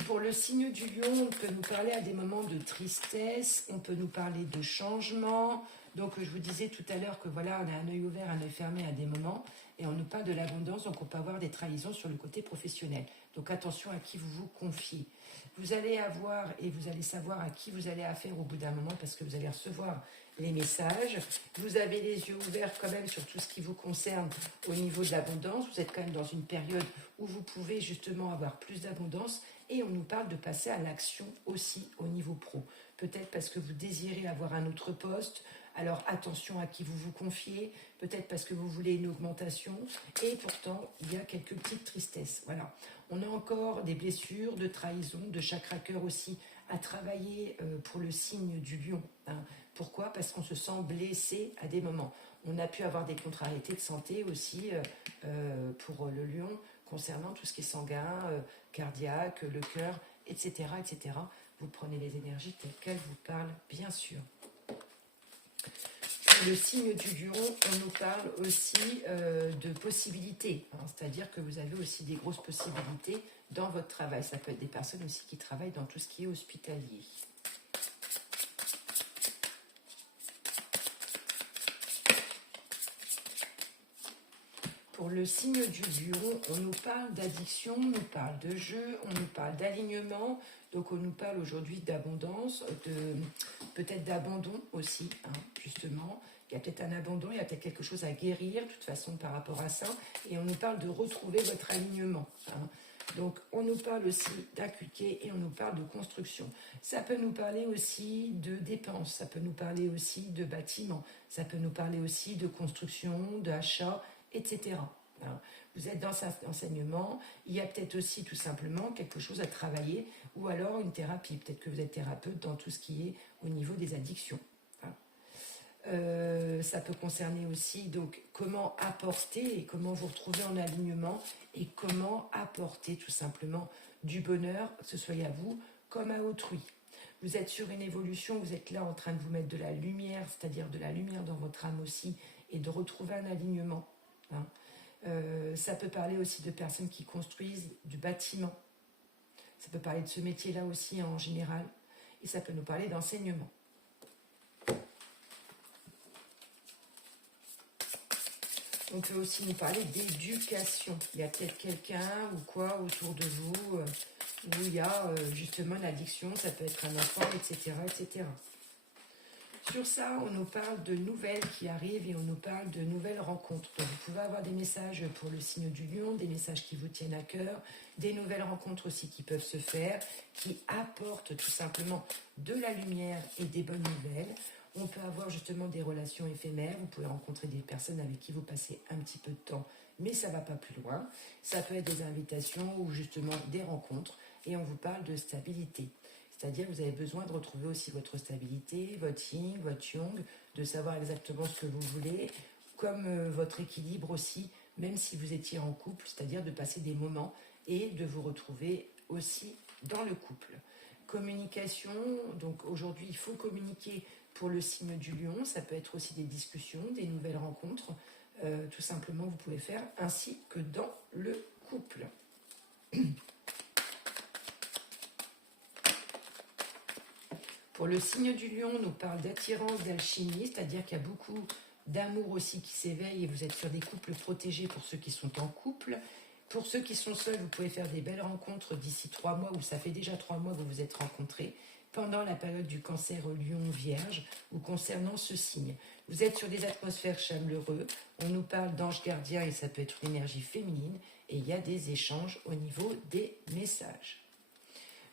Pour le signe du lion, on peut nous parler à des moments de tristesse, on peut nous parler de changement. Donc je vous disais tout à l'heure que voilà, on a un œil ouvert, un œil fermé à des moments, et on nous parle de l'abondance, donc on peut avoir des trahisons sur le côté professionnel. Donc attention à qui vous vous confiez. Vous allez avoir et vous allez savoir à qui vous allez affaire au bout d'un moment, parce que vous allez recevoir les messages. Vous avez les yeux ouverts quand même sur tout ce qui vous concerne au niveau de l'abondance. Vous êtes quand même dans une période où vous pouvez justement avoir plus d'abondance, et on nous parle de passer à l'action aussi au niveau pro. Peut-être parce que vous désirez avoir un autre poste, alors attention à qui vous vous confiez, peut-être parce que vous voulez une augmentation, et pourtant il y a quelques petites tristesses. Voilà. On a encore des blessures, de trahison, de chakra cœur aussi à travailler pour le signe du lion, hein. Pourquoi? Parce qu'on se sent blessé à des moments. On a pu avoir des contrariétés de santé aussi pour le lion, concernant tout ce qui est sanguin, cardiaque, le cœur, etc., etc. Vous prenez les énergies telles qu'elles vous parlent, bien sûr. Le signe du lion, on nous parle aussi de possibilités, hein, c'est-à-dire que vous avez aussi des grosses possibilités dans votre travail. Ça peut être des personnes aussi qui travaillent dans tout ce qui est hospitalier. Pour le signe du lion, on nous parle d'addiction, on nous parle de jeu, on nous parle d'alignement. Donc on nous parle aujourd'hui d'abondance, peut-être d'abandon aussi, hein, justement. Il y a peut-être un abandon, il y a peut-être quelque chose à guérir, de toute façon, par rapport à ça. Et on nous parle de retrouver votre alignement, hein. Donc, on nous parle aussi d'inculquer et on nous parle de construction. Ça peut nous parler aussi de dépenses, ça peut nous parler aussi de bâtiments, ça peut nous parler aussi de construction, d'achat, etc. Hein. Vous êtes dans cet enseignement, il y a peut-être aussi tout simplement quelque chose à travailler ou alors une thérapie. Peut-être que vous êtes thérapeute dans tout ce qui est au niveau des addictions. Hein. Ça peut concerner aussi donc comment apporter et comment vous retrouver en alignement et comment apporter tout simplement du bonheur, que ce soit à vous comme à autrui. Vous êtes sur une évolution, vous êtes là en train de vous mettre de la lumière, c'est-à-dire de la lumière dans votre âme aussi et de retrouver un alignement. Hein. Ça peut parler aussi de personnes qui construisent du bâtiment. Ça peut parler de ce métier-là aussi en général et ça peut nous parler d'enseignement. On peut aussi nous parler d'éducation. Il y a peut-être quelqu'un ou quoi autour de vous où il y a justement l'addiction, ça peut être un enfant, etc., etc. Sur ça, on nous parle de nouvelles qui arrivent et on nous parle de nouvelles rencontres. Donc vous pouvez avoir des messages pour le signe du lion, des messages qui vous tiennent à cœur, des nouvelles rencontres aussi qui peuvent se faire, qui apportent tout simplement de la lumière et des bonnes nouvelles. On peut avoir justement des relations éphémères, vous pouvez rencontrer des personnes avec qui vous passez un petit peu de temps, mais ça ne va pas plus loin. Ça peut être des invitations ou justement des rencontres et on vous parle de stabilité. C'est-à-dire que vous avez besoin de retrouver aussi votre stabilité, votre yin, votre yang, de savoir exactement ce que vous voulez, comme votre équilibre aussi, même si vous étiez en couple, c'est-à-dire de passer des moments et de vous retrouver aussi dans le couple. Communication, donc aujourd'hui il faut communiquer pour le signe du lion, ça peut être aussi des discussions, des nouvelles rencontres, tout simplement vous pouvez faire ainsi que dans le couple. Pour le signe du lion, on nous parle d'attirance, d'alchimie, c'est-à-dire qu'il y a beaucoup d'amour aussi qui s'éveille et vous êtes sur des couples protégés pour ceux qui sont en couple. Pour ceux qui sont seuls, vous pouvez faire des belles rencontres d'ici 3 mois ou ça fait déjà 3 mois que vous vous êtes rencontrés pendant la période du cancer lion-vierge ou concernant ce signe. Vous êtes sur des atmosphères chaleureuses, on nous parle d'ange gardien et ça peut être une énergie féminine et il y a des échanges au niveau des messages.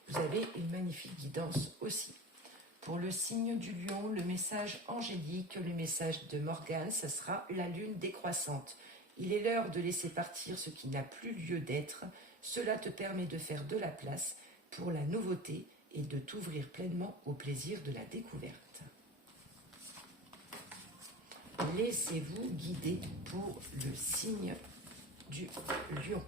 Vous avez une magnifique guidance aussi. Pour le signe du lion, le message angélique, le message de Morgane, ça sera la lune décroissante. Il est l'heure de laisser partir ce qui n'a plus lieu d'être. Cela te permet de faire de la place pour la nouveauté et de t'ouvrir pleinement au plaisir de la découverte. Laissez-vous guider pour le signe du lion.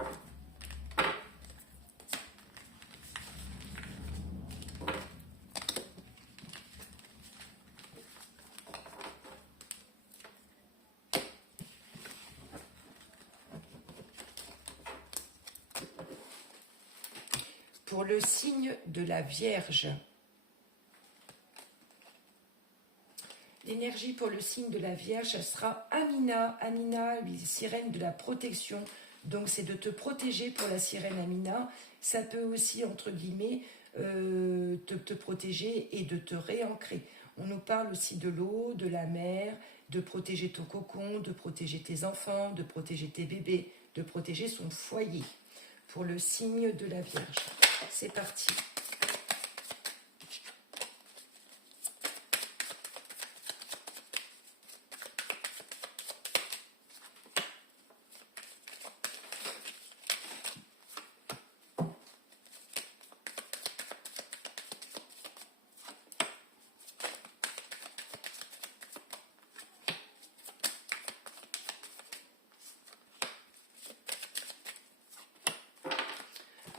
Pour le signe de la Vierge. L'énergie pour le signe de la Vierge, ça sera Amina. Amina, sirène de la protection. Donc c'est de te protéger pour la sirène Amina. Ça peut aussi, entre guillemets, te protéger et de te réancrer. On nous parle aussi de l'eau, de la mer, de protéger ton cocon, de protéger tes enfants, de protéger tes bébés, de protéger son foyer. Pour le signe de la Vierge. C'est parti.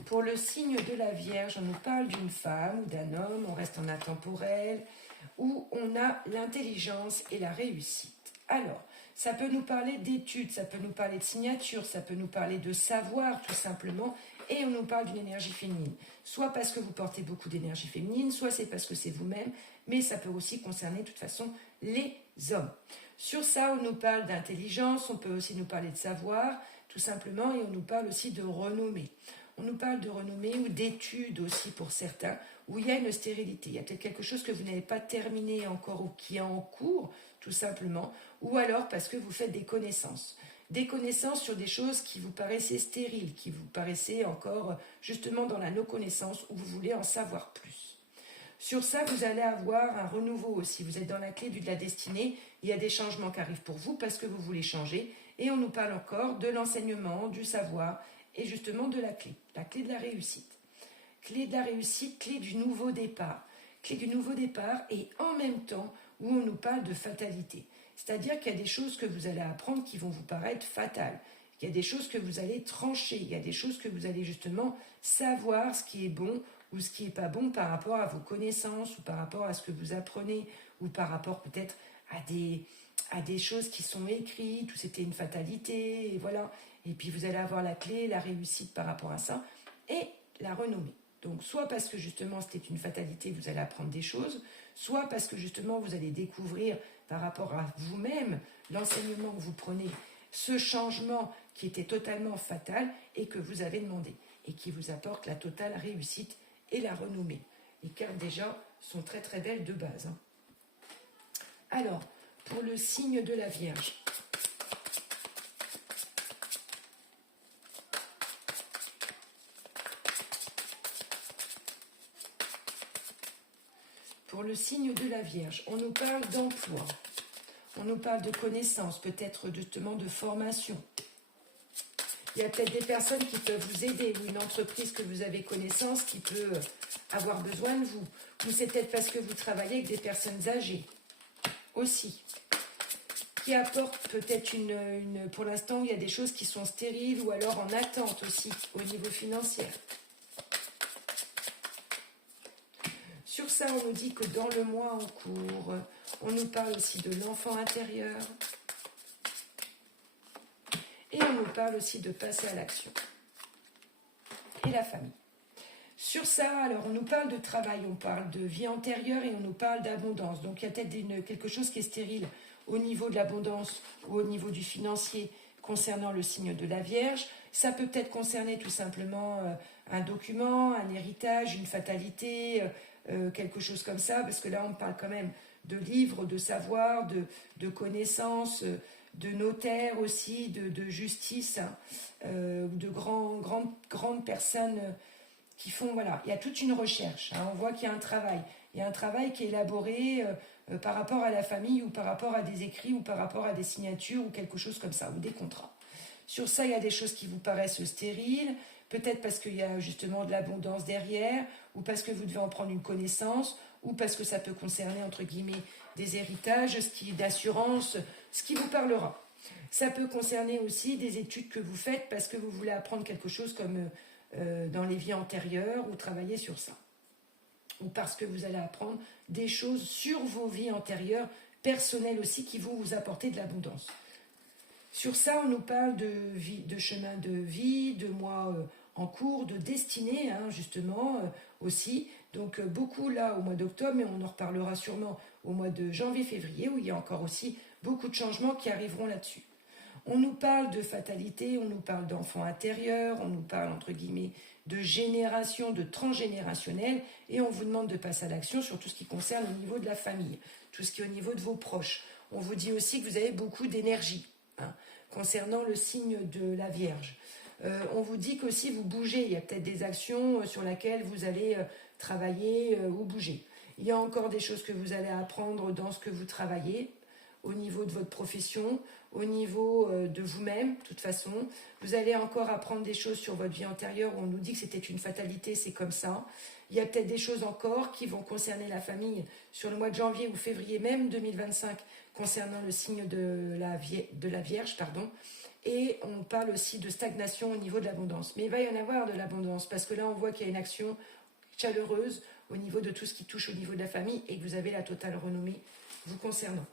Pour le signe de la Vierge, on nous parle d'une femme ou d'un homme, on reste en intemporel, où on a l'intelligence et la réussite. Alors, ça peut nous parler d'études, ça peut nous parler de signature, ça peut nous parler de savoir tout simplement, et on nous parle d'une énergie féminine. Soit parce que vous portez beaucoup d'énergie féminine, soit c'est parce que c'est vous-même, mais ça peut aussi concerner de toute façon les hommes. Sur ça, on nous parle d'intelligence, on peut aussi nous parler de savoir, tout simplement, et on nous parle aussi de renommée. On nous parle de renommée ou d'études aussi pour certains, où il y a une stérilité. Il y a peut-être quelque chose que vous n'avez pas terminé encore ou qui est en cours, tout simplement, ou alors parce que vous faites des connaissances. des connaissances sur des choses qui vous paraissaient stériles, qui vous paraissaient encore justement dans la non-connaissance, où vous voulez en savoir plus. Sur ça, vous allez avoir un renouveau aussi. Vous êtes dans la clé de la destinée. Il y a des changements qui arrivent pour vous parce que vous voulez changer. Et on nous parle encore de l'enseignement, du savoir et justement de la clé de la réussite. Clé de la réussite, clé du nouveau départ. Clé du nouveau départ et en même temps où on nous parle de fatalité. C'est-à-dire qu'il y a des choses que vous allez apprendre qui vont vous paraître fatales. Il y a des choses que vous allez trancher. Il y a des choses que vous allez justement savoir ce qui est bon ou ce qui n'est pas bon par rapport à vos connaissances ou par rapport à ce que vous apprenez ou par rapport peut-être à des choses qui sont écrites ou c'était une fatalité et voilà. Et puis vous allez avoir la clé, la réussite par rapport à ça et la renommée. Donc soit parce que justement c'était une fatalité, vous allez apprendre des choses, soit parce que justement vous allez découvrir par rapport à vous-même l'enseignement que vous prenez, ce changement qui était totalement fatal et que vous avez demandé et qui vous apporte la totale réussite et la renommée. Les cartes déjà sont très très belles de base. Alors, pour le signe de la Vierge. Pour le signe de la Vierge, on nous parle d'emploi, on nous parle de connaissances, peut-être justement de formation. Il y a peut-être des personnes qui peuvent vous aider ou une entreprise que vous avez connaissance qui peut avoir besoin de vous. Ou c'est peut-être parce que vous travaillez avec des personnes âgées aussi, qui apportent peut-être pour l'instant, il y a des choses qui sont stériles ou alors en attente aussi au niveau financier. Sur ça, on nous dit que dans le mois en cours, on nous parle aussi de l'enfant intérieur. Et on nous parle aussi de passer à l'action. Et la famille. Sur ça, alors on nous parle de travail, on parle de vie antérieure et on nous parle d'abondance. Donc il y a peut-être quelque chose qui est stérile au niveau de l'abondance ou au niveau du financier concernant le signe de la Vierge. Ça peut peut-être concerner tout simplement un document, un héritage, une fatalité, quelque chose comme ça, parce que là on parle quand même de livres, de savoir, de connaissances, de notaires aussi, de justice, hein, de grandes personnes qui font, voilà, il y a toute une recherche, hein, on voit qu'il y a un travail. Il y a un travail qui est élaboré par rapport à la famille ou par rapport à des écrits ou par rapport à des signatures ou quelque chose comme ça, ou des contrats. Sur ça, il y a des choses qui vous paraissent stériles, peut-être parce qu'il y a justement de l'abondance derrière, ou parce que vous devez en prendre une connaissance, ou parce que ça peut concerner, entre guillemets, des héritages, d'assurance, ce qui vous parlera. Ça peut concerner aussi des études que vous faites parce que vous voulez apprendre quelque chose comme dans les vies antérieures ou travailler sur ça. Ou parce que vous allez apprendre des choses sur vos vies antérieures, personnelles aussi, qui vont vous apporter de l'abondance. Sur ça, on nous parle de chemin de vie, de mois en cours, de destinée, hein, justement, aussi. Donc, beaucoup là au mois d'octobre, mais on en reparlera sûrement au mois de janvier-février, où il y a encore aussi beaucoup de changements qui arriveront là-dessus. On nous parle de fatalité, on nous parle d'enfants intérieurs, on nous parle, entre guillemets, de génération, de transgénérationnel, et on vous demande de passer à l'action sur tout ce qui concerne au niveau de la famille, tout ce qui est au niveau de vos proches. On vous dit aussi que vous avez beaucoup d'énergie, hein, concernant le signe de la Vierge. On vous dit qu'aussi vous bougez, il y a peut-être des actions sur lesquelles vous allez travailler ou bouger. Il y a encore des choses que vous allez apprendre dans ce que vous travaillez, au niveau de votre profession, au niveau de vous-même, de toute façon. Vous allez encore apprendre des choses sur votre vie antérieure où on nous dit que c'était une fatalité, c'est comme ça. Il y a peut-être des choses encore qui vont concerner la famille sur le mois de janvier ou février même 2025 concernant le signe de la Vierge, pardon. Et on parle aussi de stagnation au niveau de l'abondance. Mais il va y en avoir de l'abondance parce que là, on voit qu'il y a une action chaleureuse au niveau de tout ce qui touche au niveau de la famille et que vous avez la totale renommée vous concernant.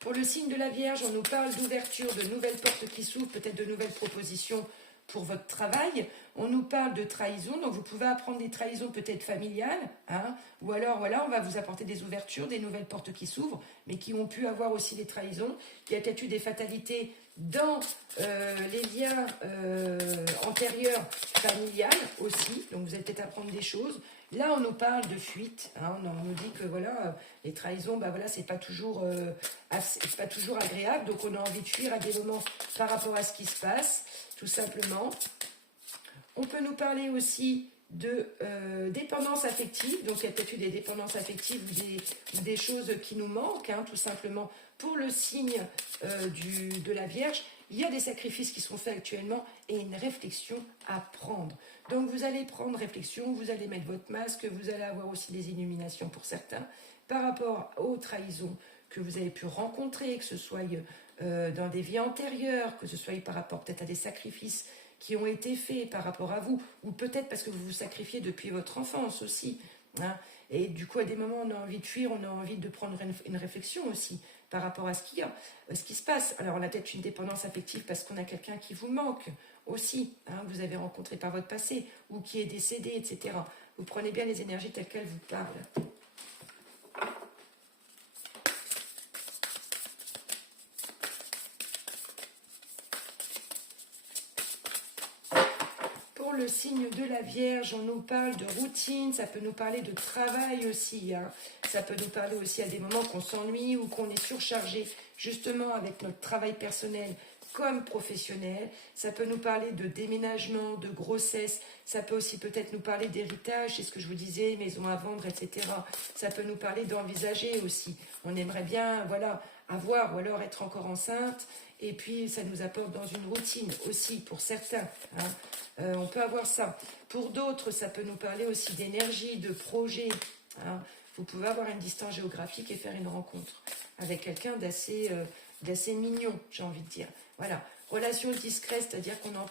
Pour le signe de la Vierge, on nous parle d'ouverture, de nouvelles portes qui s'ouvrent, peut-être de nouvelles propositions pour votre travail. On nous parle de trahison, donc vous pouvez apprendre des trahisons peut-être familiales, hein, ou alors voilà, on va vous apporter des ouvertures, des nouvelles portes qui s'ouvrent, mais qui ont pu avoir aussi des trahisons. Il y a peut-être eu des fatalités dans les liens antérieurs familiales aussi, donc vous allez peut-être apprendre des choses. Là, on nous parle de fuite, hein, on nous dit que voilà, les trahisons, bah voilà, c'est pas toujours agréable, donc on a envie de fuir à des moments par rapport à ce qui se passe, tout simplement. On peut nous parler aussi de dépendance affective, donc il y a peut-être eu des dépendances affectives ou des choses qui nous manquent, hein, tout simplement. Pour le signe de la Vierge, il y a des sacrifices qui sont faits actuellement et une réflexion à prendre. Donc vous allez prendre réflexion, vous allez mettre votre masque, vous allez avoir aussi des illuminations pour certains par rapport aux trahisons que vous avez pu rencontrer, que ce soit dans des vies antérieures, que ce soit par rapport peut-être à des sacrifices qui ont été faits par rapport à vous, ou peut-être parce que vous vous sacrifiez depuis votre enfance aussi. Hein. Et du coup, à des moments, on a envie de fuir, on a envie de prendre une réflexion aussi par rapport à ce qui se passe. Alors, on a peut-être une dépendance affective parce qu'on a quelqu'un qui vous manque aussi, hein, que vous avez rencontré par votre passé, ou qui est décédé, etc. Vous prenez bien les énergies telles qu'elles vous parlent. Le signe de la Vierge, on nous parle de routine, ça peut nous parler de travail aussi, hein. Ça peut nous parler aussi à des moments qu'on s'ennuie ou qu'on est surchargé justement avec notre travail personnel comme professionnel. Ça peut nous parler de déménagement, de grossesse, ça peut aussi peut-être nous parler d'héritage, c'est ce que je vous disais, maison à vendre, etc. Ça peut nous parler d'envisager aussi. On aimerait bien, voilà, avoir ou alors être encore enceinte. Et puis, ça nous apporte dans une routine aussi, pour certains. Hein. On peut avoir ça. Pour d'autres, ça peut nous parler aussi d'énergie, de projet. Hein. Vous pouvez avoir une distance géographique et faire une rencontre avec quelqu'un d'assez mignon, j'ai envie de dire. Voilà. Relation discrète, c'est-à-dire qu'on n'en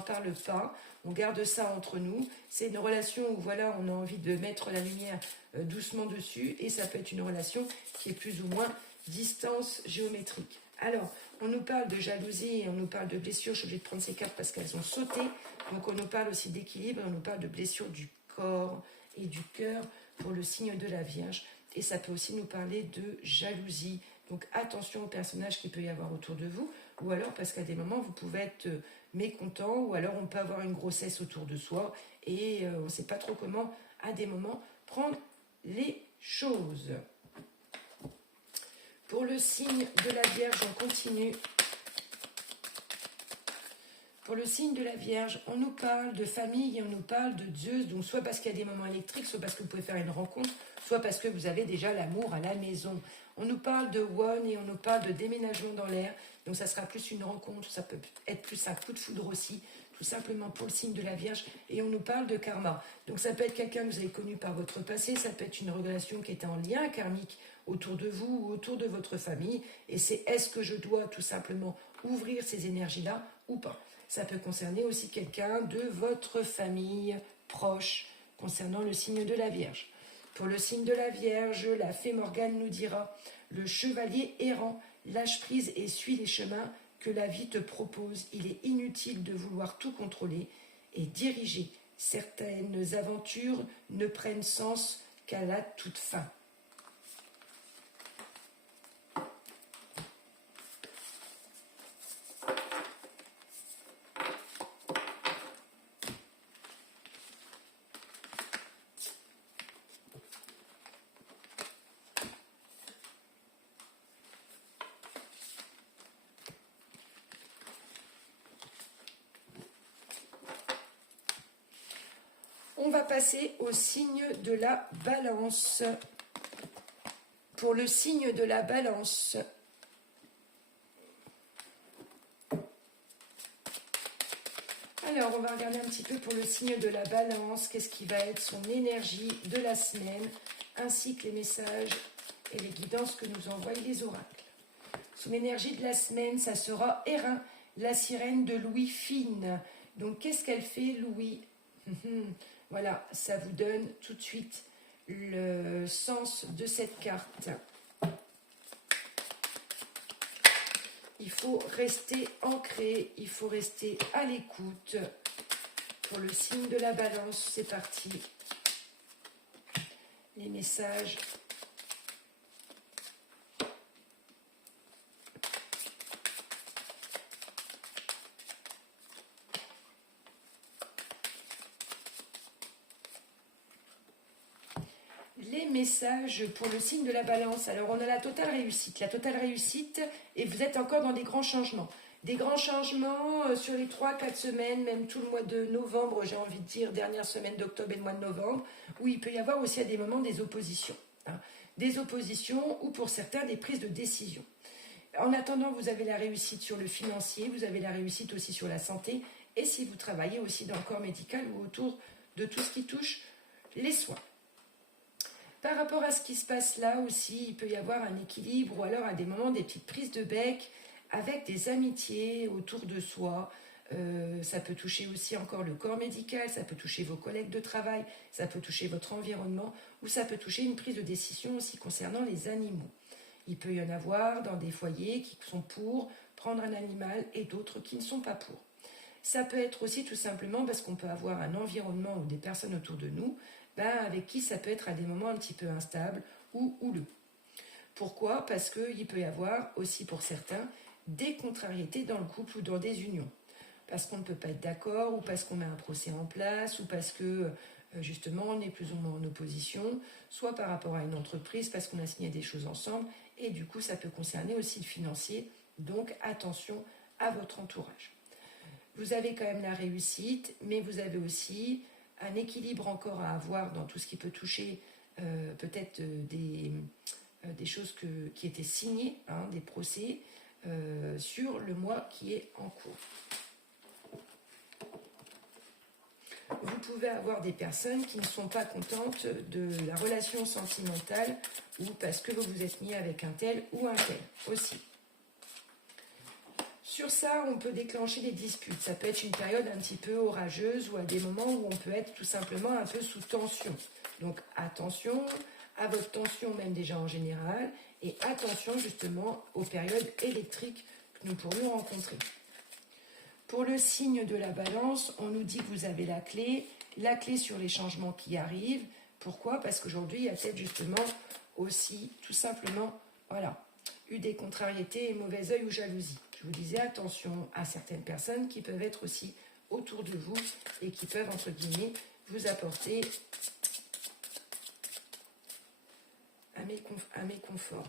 parle pas, on garde ça entre nous. C'est une relation où voilà, on a envie de mettre la lumière doucement dessus, et ça peut être une relation qui est plus ou moins distance géométrique. Alors, on nous parle de jalousie et on nous parle de blessures. Je suis obligée de prendre ces cartes parce qu'elles ont sauté. Donc, on nous parle aussi d'équilibre, on nous parle de blessures du corps et du cœur pour le signe de la Vierge. Et ça peut aussi nous parler de jalousie. Donc, attention aux personnages qu'il peut y avoir autour de vous. Ou alors, parce qu'à des moments, vous pouvez être mécontent. Ou alors, on peut avoir une grossesse autour de soi. Et on ne sait pas trop comment, à des moments, prendre les choses. Pour le signe de la Vierge, on continue. Pour le signe de la Vierge, on nous parle de famille et on nous parle de Zeus, donc soit parce qu'il y a des moments électriques, soit parce que vous pouvez faire une rencontre, soit parce que vous avez déjà l'amour à la maison. On nous parle de one et on nous parle de déménagement dans l'air, donc ça sera plus une rencontre, ça peut être plus un coup de foudre aussi, tout simplement pour le signe de la Vierge, et on nous parle de karma. Donc ça peut être quelqu'un que vous avez connu par votre passé, ça peut être une relation qui était en lien karmique autour de vous ou autour de votre famille, et c'est est-ce que je dois tout simplement ouvrir ces énergies-là ou pas. Ça peut concerner aussi quelqu'un de votre famille proche, concernant le signe de la Vierge. Pour le signe de la Vierge, la fée Morgane nous dira « Le chevalier errant, lâche prise et suit les chemins que la vie te propose. Il est inutile de vouloir tout contrôler et diriger. Certaines aventures ne prennent sens qu'à la toute fin. » On va passer au signe de la Balance. Pour le signe de la Balance, alors on va regarder un petit peu pour le signe de la Balance, qu'est-ce qui va être son énergie de la semaine, ainsi que les messages et les guidances que nous envoient les oracles. Son énergie de la semaine, ça sera Erin, la sirène de Louis Fine. Donc qu'est-ce qu'elle fait, Louis? Voilà, ça vous donne tout de suite le sens de cette carte. Il faut rester ancré, il faut rester à l'écoute. Pour le signe de la Balance, c'est parti. Les messages. les messages pour le signe de la balance. Alors, on a la totale réussite. La totale réussite, et vous êtes encore dans des grands changements. Des grands changements sur les 3-4 semaines, même tout le mois de novembre, j'ai envie de dire, dernière semaine d'octobre et le mois de novembre, où il peut y avoir aussi à des moments des oppositions. Hein. Des oppositions ou pour certains des prises de décision. En attendant, vous avez la réussite sur le financier, vous avez la réussite aussi sur la santé, et si vous travaillez aussi dans le corps médical ou autour de tout ce qui touche les soins. Par rapport à ce qui se passe là aussi, il peut y avoir un équilibre ou alors à des moments des petites prises de bec avec des amitiés autour de soi. Ça peut toucher aussi encore le corps médical, ça peut toucher vos collègues de travail, ça peut toucher votre environnement ou ça peut toucher une prise de décision aussi concernant les animaux. Il peut y en avoir dans des foyers qui sont pour prendre un animal et d'autres qui ne sont pas pour. Ça peut être aussi tout simplement parce qu'on peut avoir un environnement ou des personnes autour de nous avec qui ça peut être à des moments un petit peu instable ou houleux. Pourquoi? Parce qu'il peut y avoir aussi pour certains des contrariétés dans le couple ou dans des unions. Parce qu'on ne peut pas être d'accord ou parce qu'on met un procès en place ou parce que justement on est plus ou moins en opposition, soit par rapport à une entreprise parce qu'on a signé des choses ensemble et du coup ça peut concerner aussi le financier, donc attention à votre entourage. Vous avez quand même la réussite, mais vous avez aussi un équilibre encore à avoir dans tout ce qui peut toucher peut-être des choses qui étaient signées, hein, des procès, sur le mois qui est en cours. Vous pouvez avoir des personnes qui ne sont pas contentes de la relation sentimentale ou parce que vous vous êtes mis avec un tel ou un tel aussi. Sur ça, on peut déclencher des disputes. Ça peut être une période un petit peu orageuse ou à des moments où on peut être tout simplement un peu sous tension. Donc attention à votre tension même déjà en général et attention justement aux périodes électriques que nous pourrions rencontrer. Pour le signe de la balance, on nous dit que vous avez la clé sur les changements qui arrivent. Pourquoi? Parce qu'aujourd'hui, il y a peut-être justement aussi tout simplement, eu des contrariétés et mauvais œil ou jalousie. Je vous disais attention à certaines personnes qui peuvent être aussi autour de vous et qui peuvent, entre guillemets, vous apporter un méconfort.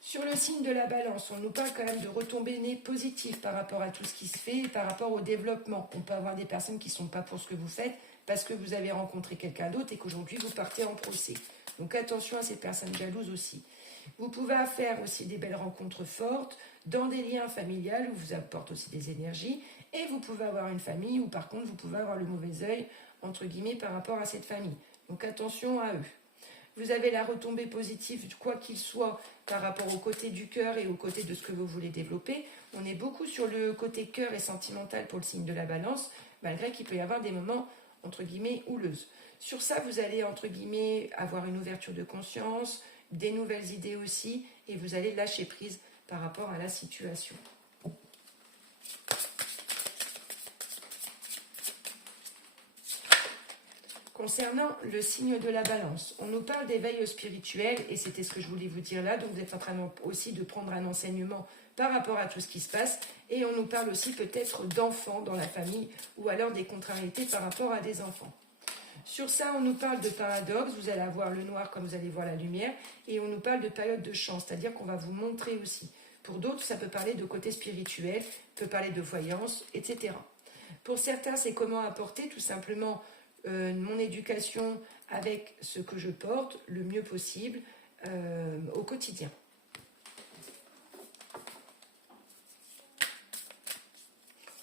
Sur le signe de la balance, on nous parle quand même de retombées positives par rapport à tout ce qui se fait et par rapport au développement. On peut avoir des personnes qui ne sont pas pour ce que vous faites parce que vous avez rencontré quelqu'un d'autre et qu'aujourd'hui vous partez en procès. Donc attention à ces personnes jalouses aussi. Vous pouvez faire aussi des belles rencontres fortes dans des liens familiales où vous apporte aussi des énergies et vous pouvez avoir une famille où par contre vous pouvez avoir le mauvais œil entre guillemets par rapport à cette famille. Donc attention à eux. Vous avez la retombée positive, quoi qu'il soit, par rapport au côté du cœur et au côté de ce que vous voulez développer. On est beaucoup sur le côté cœur et sentimental pour le signe de la balance, malgré qu'il peut y avoir des moments, entre guillemets, houleuses. Sur ça, vous allez, entre guillemets, avoir une ouverture de conscience, des nouvelles idées aussi, et vous allez lâcher prise par rapport à la situation. Concernant le signe de la balance, on nous parle d'éveil spirituel et c'était ce que je voulais vous dire là. Donc vous êtes en train aussi de prendre un enseignement par rapport à tout ce qui se passe et on nous parle aussi peut-être d'enfants dans la famille ou alors des contrariétés par rapport à des enfants. Sur ça, on nous parle de paradoxe, vous allez avoir le noir comme vous allez voir la lumière et on nous parle de période de chance, c'est-à-dire qu'on va vous montrer aussi. Pour d'autres, ça peut parler de côté spirituel, peut parler de voyance, etc. Pour certains, c'est comment apporter tout simplement mon éducation avec ce que je porte le mieux possible au quotidien.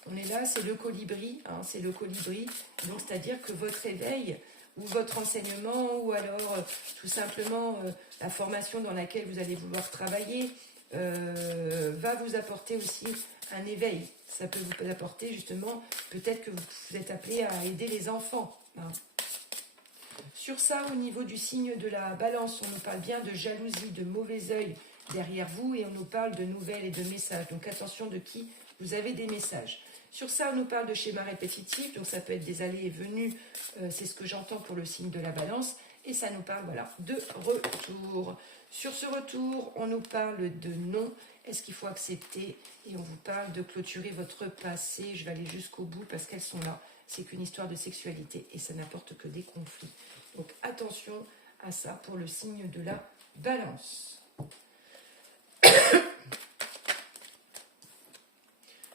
On est là, c'est le colibri, c'est le colibri, donc c'est-à-dire que votre éveil ou votre enseignement ou alors tout simplement la formation dans laquelle vous allez vouloir travailler va vous apporter aussi un éveil. Ça peut vous apporter justement, peut-être que vous êtes appelé à aider les enfants. Sur ça, au niveau du signe de la balance, on nous parle bien de jalousie, de mauvais œil derrière vous et on nous parle de nouvelles et de messages. Donc attention de qui vous avez des messages. Sur ça, on nous parle de schéma répétitif, donc ça peut être des allées et venues, c'est ce que j'entends pour le signe de la balance. Et ça nous parle de retour. Sur ce retour, on nous parle de non. Est-ce qu'il faut accepter? Et on vous parle de clôturer votre passé. Je vais aller jusqu'au bout parce qu'elles sont là. c'est qu'une histoire de sexualité et ça n'apporte que des conflits. Donc attention à ça pour le signe de la Balance.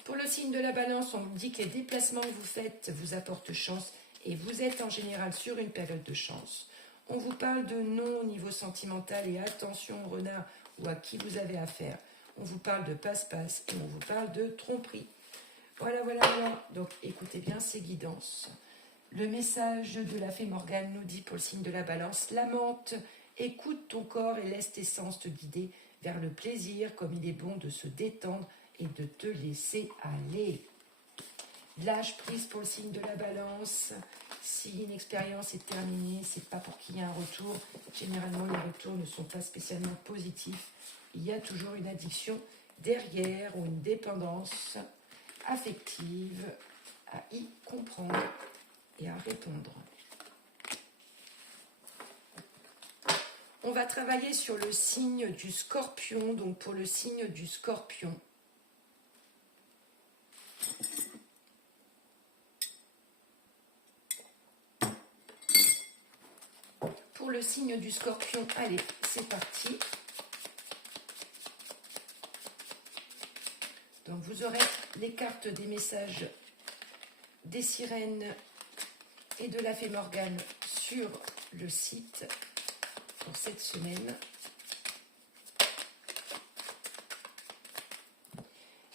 Pour le signe de la Balance, on dit que les déplacements que vous faites vous apportent chance et vous êtes en général sur une période de chance. On vous parle de non au niveau sentimental et attention renard ou à qui vous avez affaire. On vous parle de passe-passe et on vous parle de tromperie. Voilà. Donc écoutez bien ces guidances. Le message de la fée Morgane nous dit pour le signe de la Balance, la menthe, écoute ton corps et laisse tes sens te guider vers le plaisir comme il est bon de se détendre et de te laisser aller. Lâche prise pour le signe de la Balance. Si une expérience est terminée, c'est pas pour qu'il y ait un retour. Généralement, les retours ne sont pas spécialement positifs. Il y a toujours une addiction derrière ou une dépendance affective à y comprendre et à répondre. On va travailler sur le signe du Scorpion. Donc pour le signe du Scorpion, le signe du Scorpion, allez, c'est parti. Donc vous aurez les cartes des messages des sirènes et de la fée Morgane sur le site pour cette semaine.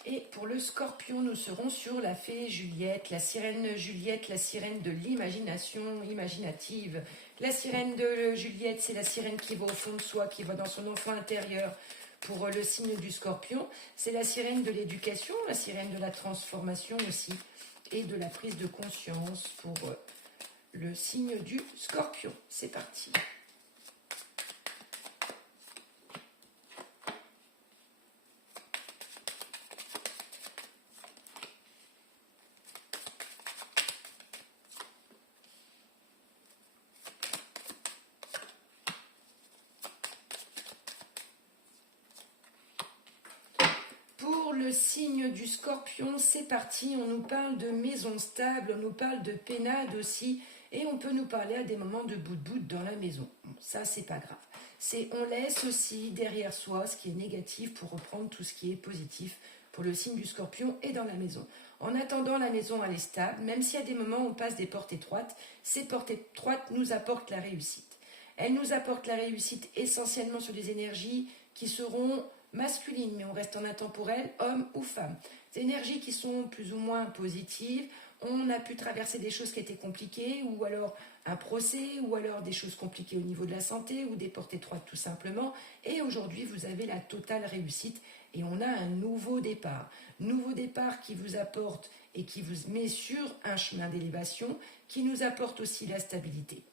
Et pour le Scorpion, nous serons sur la fée Juliette, la sirène de l'imagination imaginative. La sirène de Juliette, c'est la sirène qui va au fond de soi, qui va dans son enfant intérieur. Pour le signe du Scorpion, c'est la sirène de l'éducation, la sirène de la transformation aussi, et de la prise de conscience pour le signe du Scorpion. C'est parti. Le signe du Scorpion, c'est parti, on nous parle de maison stable, on nous parle de pénade aussi, et on peut nous parler à des moments de bout dans la maison. Bon, ça, c'est pas grave. On laisse aussi derrière soi ce qui est négatif pour reprendre tout ce qui est positif pour le signe du Scorpion et dans la maison. En attendant, la maison, elle est stable, même s'il y a des moments où on passe des portes étroites, ces portes étroites nous apportent la réussite. Elles nous apportent la réussite essentiellement sur des énergies qui seront masculine, mais on reste en intemporel, homme ou femme. Des énergies qui sont plus ou moins positives. On a pu traverser des choses qui étaient compliquées, ou alors un procès, ou alors des choses compliquées au niveau de la santé, ou des portes étroites tout simplement. Et aujourd'hui, vous avez la totale réussite et on a un nouveau départ. Nouveau départ qui vous apporte et qui vous met sur un chemin d'élévation, qui nous apporte aussi la stabilité.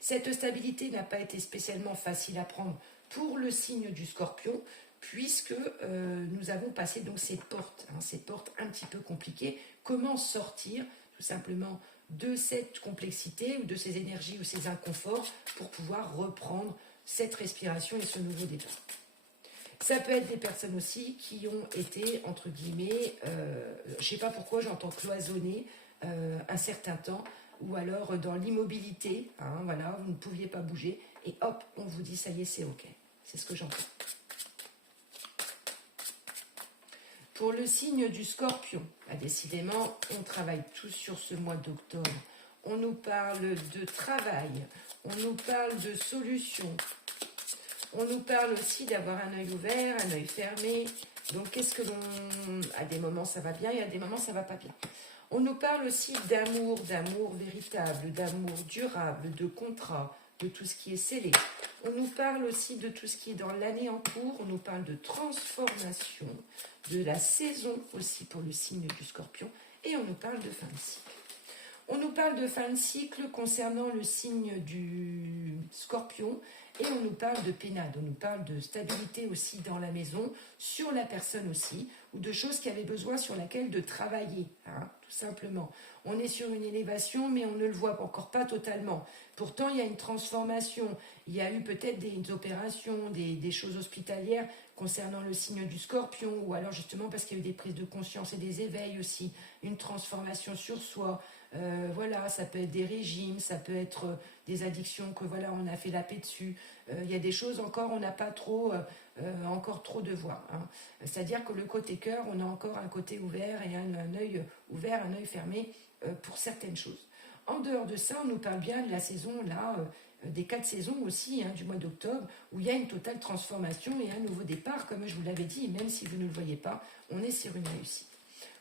Cette stabilité n'a pas été spécialement facile à prendre pour le signe du Scorpion, puisque nous avons passé donc ces portes un petit peu compliquées. Comment sortir tout simplement de cette complexité ou de ces énergies ou ces inconforts pour pouvoir reprendre cette respiration et ce nouveau départ. Ça peut être des personnes aussi qui ont été, entre guillemets, je ne sais pas pourquoi j'entends cloisonner un certain temps, ou alors dans l'immobilité, voilà, vous ne pouviez pas bouger, et hop, on vous dit ça y est, c'est ok. C'est ce que j'entends. Pour le signe du Scorpion, décidément, on travaille tous sur ce mois d'octobre. On nous parle de travail, on nous parle de solutions, on nous parle aussi d'avoir un œil ouvert, un œil fermé. Donc, qu'est-ce que l'on... À des moments, ça va bien et à des moments, ça va pas bien. On nous parle aussi d'amour véritable, d'amour durable, de contrat, de tout ce qui est scellé. On nous parle aussi de tout ce qui est dans l'année en cours. On nous parle de transformation, de la saison aussi pour le signe du Scorpion. Et on nous parle de fin de cycle. On nous parle de fin de cycle concernant le signe du Scorpion. Et on nous parle de pénade, on nous parle de stabilité aussi dans la maison, sur la personne aussi, ou de choses qui avaient besoin sur laquelle de travailler, tout simplement. On est sur une élévation, mais on ne le voit encore pas totalement. Pourtant, il y a une transformation, il y a eu peut-être des opérations, des choses hospitalières concernant le signe du Scorpion, ou alors justement parce qu'il y a eu des prises de conscience et des éveils aussi, une transformation sur soi, Voilà, ça peut être des régimes, ça peut être des addictions que voilà, on a fait la paix dessus. Il y a des choses encore, on n'a pas trop, encore trop de voix. Hein. C'est-à-dire que le côté cœur, on a encore un côté ouvert et un œil ouvert, un œil fermé pour certaines choses. En dehors de ça, on nous parle bien de la saison là, des 4 saisons aussi, hein, du mois d'octobre, où il y a une totale transformation et un nouveau départ, comme je vous l'avais dit, même si vous ne le voyez pas, on est sur une réussite.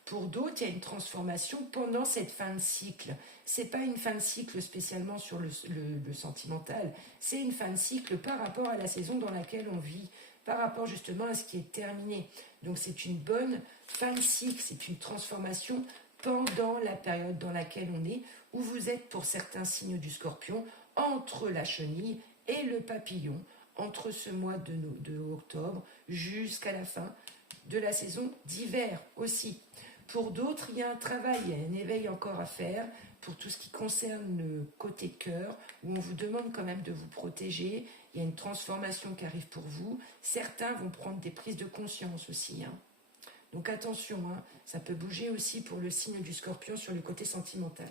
Pour d'autres, il y a une transformation pendant cette fin de cycle. C'est pas une fin de cycle spécialement sur le sentimental, c'est une fin de cycle par rapport à la saison dans laquelle on vit, par rapport justement à ce qui est terminé. Donc c'est une bonne fin de cycle, c'est une transformation pendant la période dans laquelle on est, où vous êtes pour certains signes du Scorpion, entre la chenille et le papillon, entre ce mois de octobre jusqu'à la fin de la saison d'hiver aussi. Pour d'autres, il y a un travail, il y a un éveil encore à faire pour tout ce qui concerne le côté cœur, où on vous demande quand même de vous protéger. Il y a une transformation qui arrive pour vous. Certains vont prendre des prises de conscience aussi. Hein. Donc attention, hein, ça peut bouger aussi pour le signe du Scorpion sur le côté sentimental.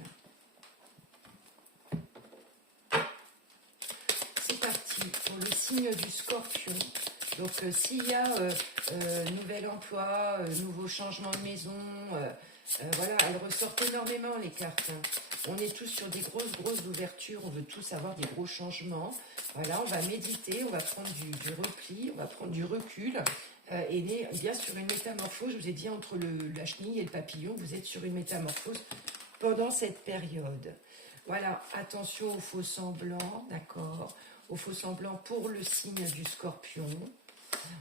C'est parti pour le signe du Scorpion. Donc s'il y a nouvel emploi, nouveau changement de maison, voilà, elles ressortent énormément les cartes. Hein. On est tous sur des grosses ouvertures, on veut tous avoir des gros changements. Voilà, on va méditer, on va prendre du repli, on va prendre du recul. Et bien sur une métamorphose, je vous ai dit entre la chenille et le papillon, vous êtes sur une métamorphose pendant cette période. Voilà, attention aux faux semblants, d'accord, aux faux semblants pour le signe du Scorpion.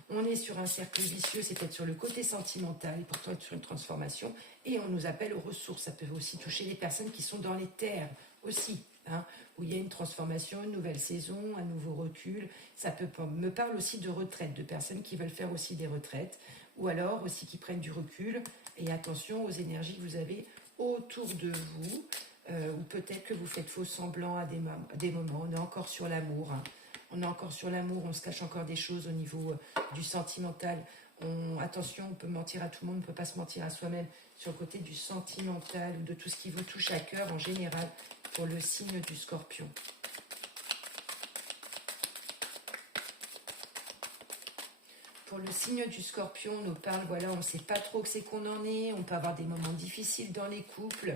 On est sur un cercle vicieux, c'est peut-être sur le côté sentimental, et pourtant être sur une transformation, et on nous appelle aux ressources. Ça peut aussi toucher les personnes qui sont dans les terres aussi, hein, où il y a une transformation, une nouvelle saison, un nouveau recul. Ça me parle aussi de retraite, de personnes qui veulent faire aussi des retraites, ou alors aussi qui prennent du recul, et attention aux énergies que vous avez autour de vous, ou peut-être que vous faites faux semblant à des moments. On est encore sur l'amour, hein. On est encore sur l'amour, on se cache encore des choses au niveau du sentimental. Attention, on peut mentir à tout le monde, on ne peut pas se mentir à soi-même sur le côté du sentimental ou de tout ce qui vous touche à cœur en général pour le signe du Scorpion. Pour le signe du Scorpion, on nous parle, voilà, on ne sait pas trop que c'est qu'on en est, on peut avoir des moments difficiles dans les couples,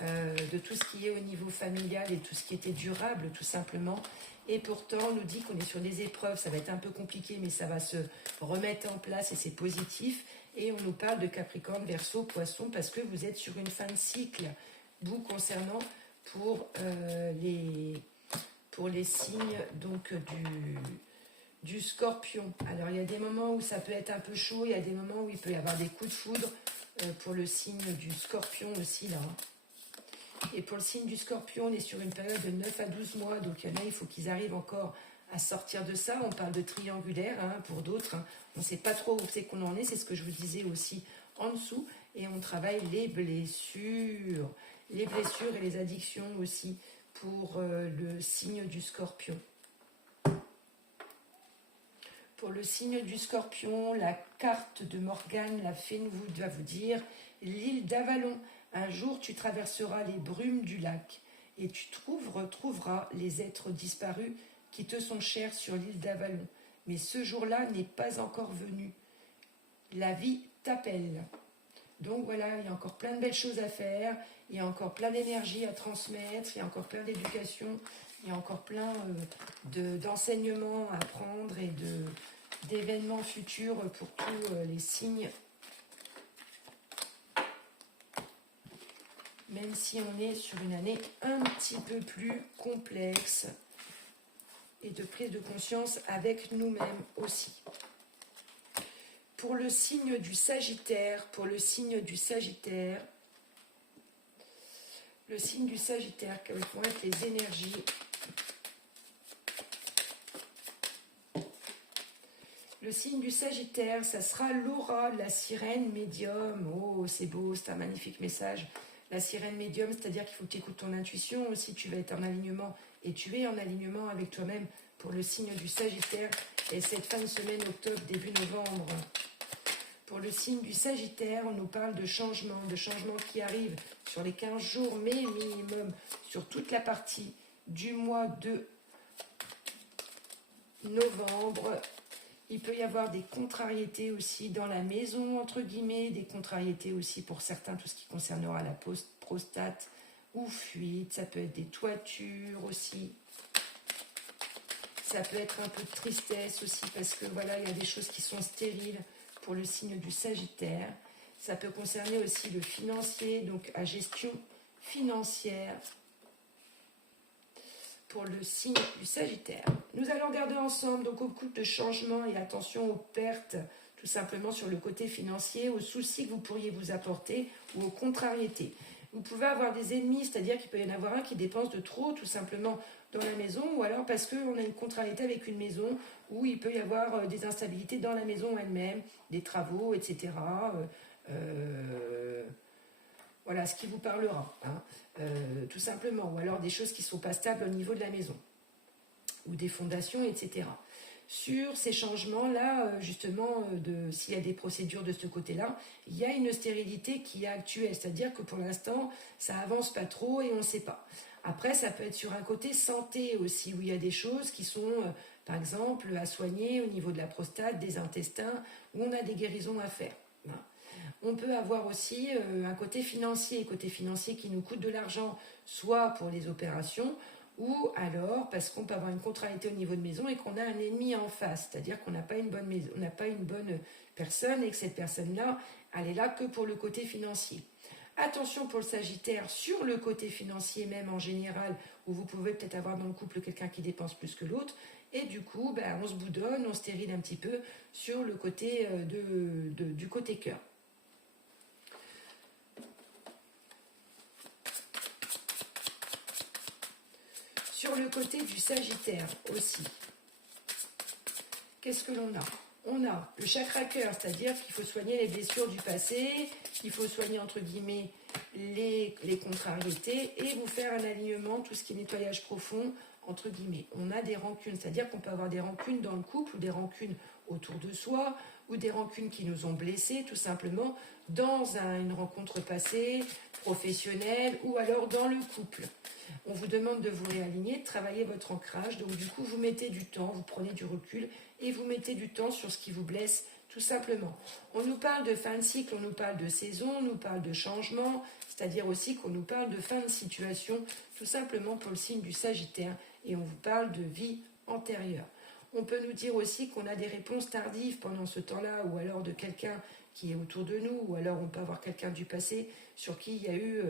de tout ce qui est au niveau familial et tout ce qui était durable tout simplement. Et pourtant, on nous dit qu'on est sur des épreuves, ça va être un peu compliqué, mais ça va se remettre en place et c'est positif. Et on nous parle de Capricorne, Verseau, Poisson, parce que vous êtes sur une fin de cycle, vous concernant pour les signes donc du Scorpion. Alors, il y a des moments où ça peut être un peu chaud, il y a des moments où il peut y avoir des coups de foudre pour le signe du Scorpion aussi, là. Et pour le signe du Scorpion, on est sur une période de 9 à 12 mois, donc il y en a, il faut qu'ils arrivent encore à sortir de ça. On parle de triangulaire, hein, pour d'autres. Hein. On ne sait pas trop où c'est qu'on en est, c'est ce que je vous disais aussi en dessous. Et on travaille les blessures et les addictions aussi pour le signe du Scorpion. Pour le signe du Scorpion, la carte de Morgane, la Fenwood, va vous dire l'île d'Avalon. Un jour, tu traverseras les brumes du lac et tu retrouveras les êtres disparus qui te sont chers sur l'île d'Avalon. Mais ce jour-là n'est pas encore venu. La vie t'appelle. Donc voilà, il y a encore plein de belles choses à faire, il y a encore plein d'énergie à transmettre, il y a encore plein d'éducation, il y a encore plein d'enseignements à prendre et d'événements futurs pour tous les signes. Même si on est sur une année un petit peu plus complexe et de prise de conscience avec nous-mêmes aussi. Pour le signe du Sagittaire, quelles vont être les énergies? Le signe du Sagittaire, ça sera Laura, la sirène médium. Oh, c'est beau, c'est un magnifique message. La sirène médium, c'est-à-dire qu'il faut que tu écoutes ton intuition aussi, tu vas être en alignement, et tu es en alignement avec toi-même pour le signe du Sagittaire, et cette fin de semaine, octobre, début novembre. Pour le signe du Sagittaire, on nous parle de changements qui arrivent sur les 15 jours, mais minimum sur toute la partie du mois de novembre. Il peut y avoir des contrariétés aussi dans la maison, entre guillemets, des contrariétés aussi pour certains, tout ce qui concernera la prostate ou fuite. Ça peut être des toitures aussi. Ça peut être un peu de tristesse aussi parce que voilà, il y a des choses qui sont stériles pour le signe du Sagittaire. Ça peut concerner aussi le financier, donc à gestion financière pour le signe du Sagittaire. Nous allons regarder ensemble donc au coup de changement et attention aux pertes, tout simplement sur le côté financier, aux soucis que vous pourriez vous apporter ou aux contrariétés. Vous pouvez avoir des ennemis, c'est-à-dire qu'il peut y en avoir un qui dépense de trop, tout simplement, dans la maison, ou alors parce qu'on a une contrariété avec une maison, où il peut y avoir des instabilités dans la maison elle-même, des travaux, etc. Voilà ce qui vous parlera, hein, tout simplement, ou alors des choses qui ne sont pas stables au niveau de la maison, ou des fondations, etc. Sur ces changements-là, justement, s'il y a des procédures de ce côté-là, il y a une stérilité qui est actuelle, c'est-à-dire que pour l'instant, ça avance pas trop et on ne sait pas. Après, ça peut être sur un côté santé aussi, où il y a des choses qui sont, par exemple, à soigner au niveau de la prostate, des intestins, où on a des guérisons à faire. Hein. On peut avoir aussi un côté financier qui nous coûte de l'argent, soit pour les opérations, ou alors parce qu'on peut avoir une contrariété au niveau de maison et qu'on a un ennemi en face, c'est-à-dire qu'on n'a pas une bonne maison, on n'a pas une bonne personne et que cette personne-là, elle est là que pour le côté financier. Attention pour le Sagittaire sur le côté financier même en général, où vous pouvez peut-être avoir dans le couple quelqu'un qui dépense plus que l'autre, et du coup, on se boudonne, on stérile un petit peu sur le côté du côté cœur. Sur le côté du Sagittaire aussi, qu'est-ce que l'on a? On a le chakra cœur, c'est-à-dire qu'il faut soigner les blessures du passé, qu'il faut soigner entre guillemets les contrariétés et vous faire un alignement, tout ce qui est nettoyage profond, entre guillemets. On a des rancunes, c'est-à-dire qu'on peut avoir des rancunes dans le couple ou des rancunes autour de soi ou des rancunes qui nous ont blessés tout simplement dans une rencontre passée, professionnelle ou alors dans le couple. On vous demande de vous réaligner, de travailler votre ancrage. Donc du coup, vous mettez du temps, vous prenez du recul et vous mettez du temps sur ce qui vous blesse, tout simplement. On nous parle de fin de cycle, on nous parle de saison, on nous parle de changement, c'est-à-dire aussi qu'on nous parle de fin de situation, tout simplement pour le signe du Sagittaire, et on vous parle de vie antérieure. On peut nous dire aussi qu'on a des réponses tardives pendant ce temps-là, ou alors de quelqu'un qui est autour de nous, ou alors on peut avoir quelqu'un du passé sur qui il y a eu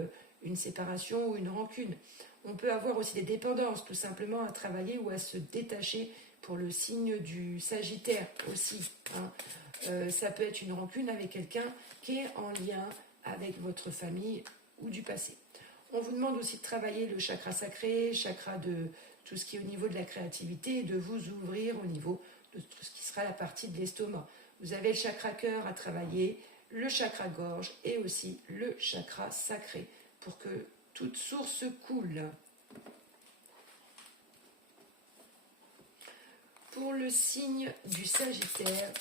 une séparation ou une rancune. On peut avoir aussi des dépendances, tout simplement à travailler ou à se détacher pour le signe du Sagittaire aussi. Hein. Ça peut être une rancune avec quelqu'un qui est en lien avec votre famille ou du passé. On vous demande aussi de travailler le chakra sacré, chakra de tout ce qui est au niveau de la créativité et de vous ouvrir au niveau de tout ce qui sera la partie de l'estomac. Vous avez le chakra cœur à travailler, le chakra gorge et aussi le chakra sacré pour que toute source coule. Pour le signe du Sagittaire,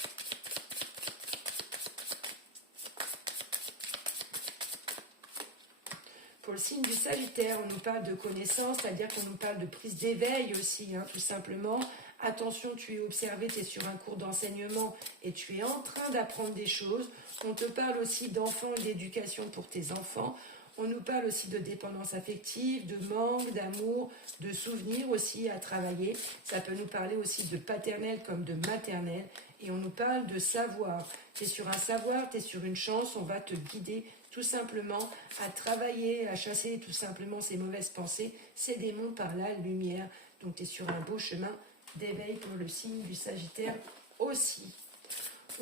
pour le signe du Sagittaire, on nous parle de connaissance, c'est-à-dire qu'on nous parle de prise d'éveil aussi, hein, tout simplement. Attention, tu es observé, tu es sur un cours d'enseignement et tu es en train d'apprendre des choses. On te parle aussi d'enfants et d'éducation pour tes enfants. On nous parle aussi de dépendance affective, de manque, d'amour, de souvenirs aussi à travailler. Ça peut nous parler aussi de paternel comme de maternel. Et on nous parle de savoir. Tu es sur un savoir, tu es sur une chance, on va te guider tout simplement à travailler, à chasser tout simplement ces mauvaises pensées, ces démons par la lumière. Donc tu es sur un beau chemin d'éveil pour le signe du Sagittaire aussi.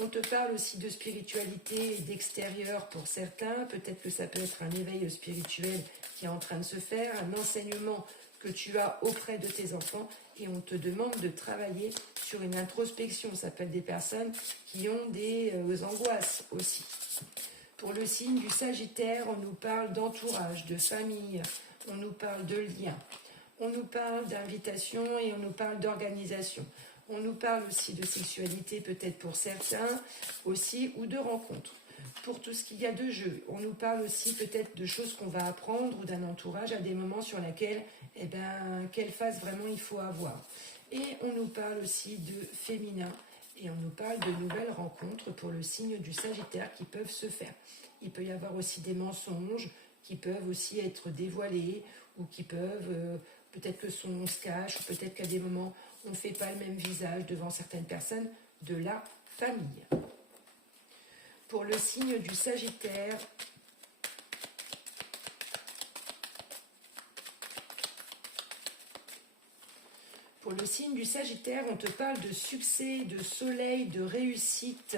On te parle aussi de spiritualité et d'extérieur pour certains. Peut-être que ça peut être un éveil spirituel qui est en train de se faire, un enseignement que tu as auprès de tes enfants et on te demande de travailler sur une introspection. Ça peut être des personnes qui ont des angoisses aussi. Pour le signe du Sagittaire, on nous parle d'entourage, de famille, on nous parle de liens, on nous parle d'invitation et on nous parle d'organisation. On nous parle aussi de sexualité, peut-être pour certains, aussi, ou de rencontres. Pour tout ce qu'il y a de jeu, on nous parle aussi peut-être de choses qu'on va apprendre ou d'un entourage à des moments sur lesquels, eh ben, quelle phase vraiment il faut avoir. Et on nous parle aussi de féminin et on nous parle de nouvelles rencontres pour le signe du Sagittaire qui peuvent se faire. Il peut y avoir aussi des mensonges qui peuvent aussi être dévoilés ou qui peuvent, peut-être que on se cache ou peut-être qu'à des moments on ne fait pas le même visage devant certaines personnes de la famille. Pour le signe du Sagittaire, on te parle de succès, de soleil, de réussite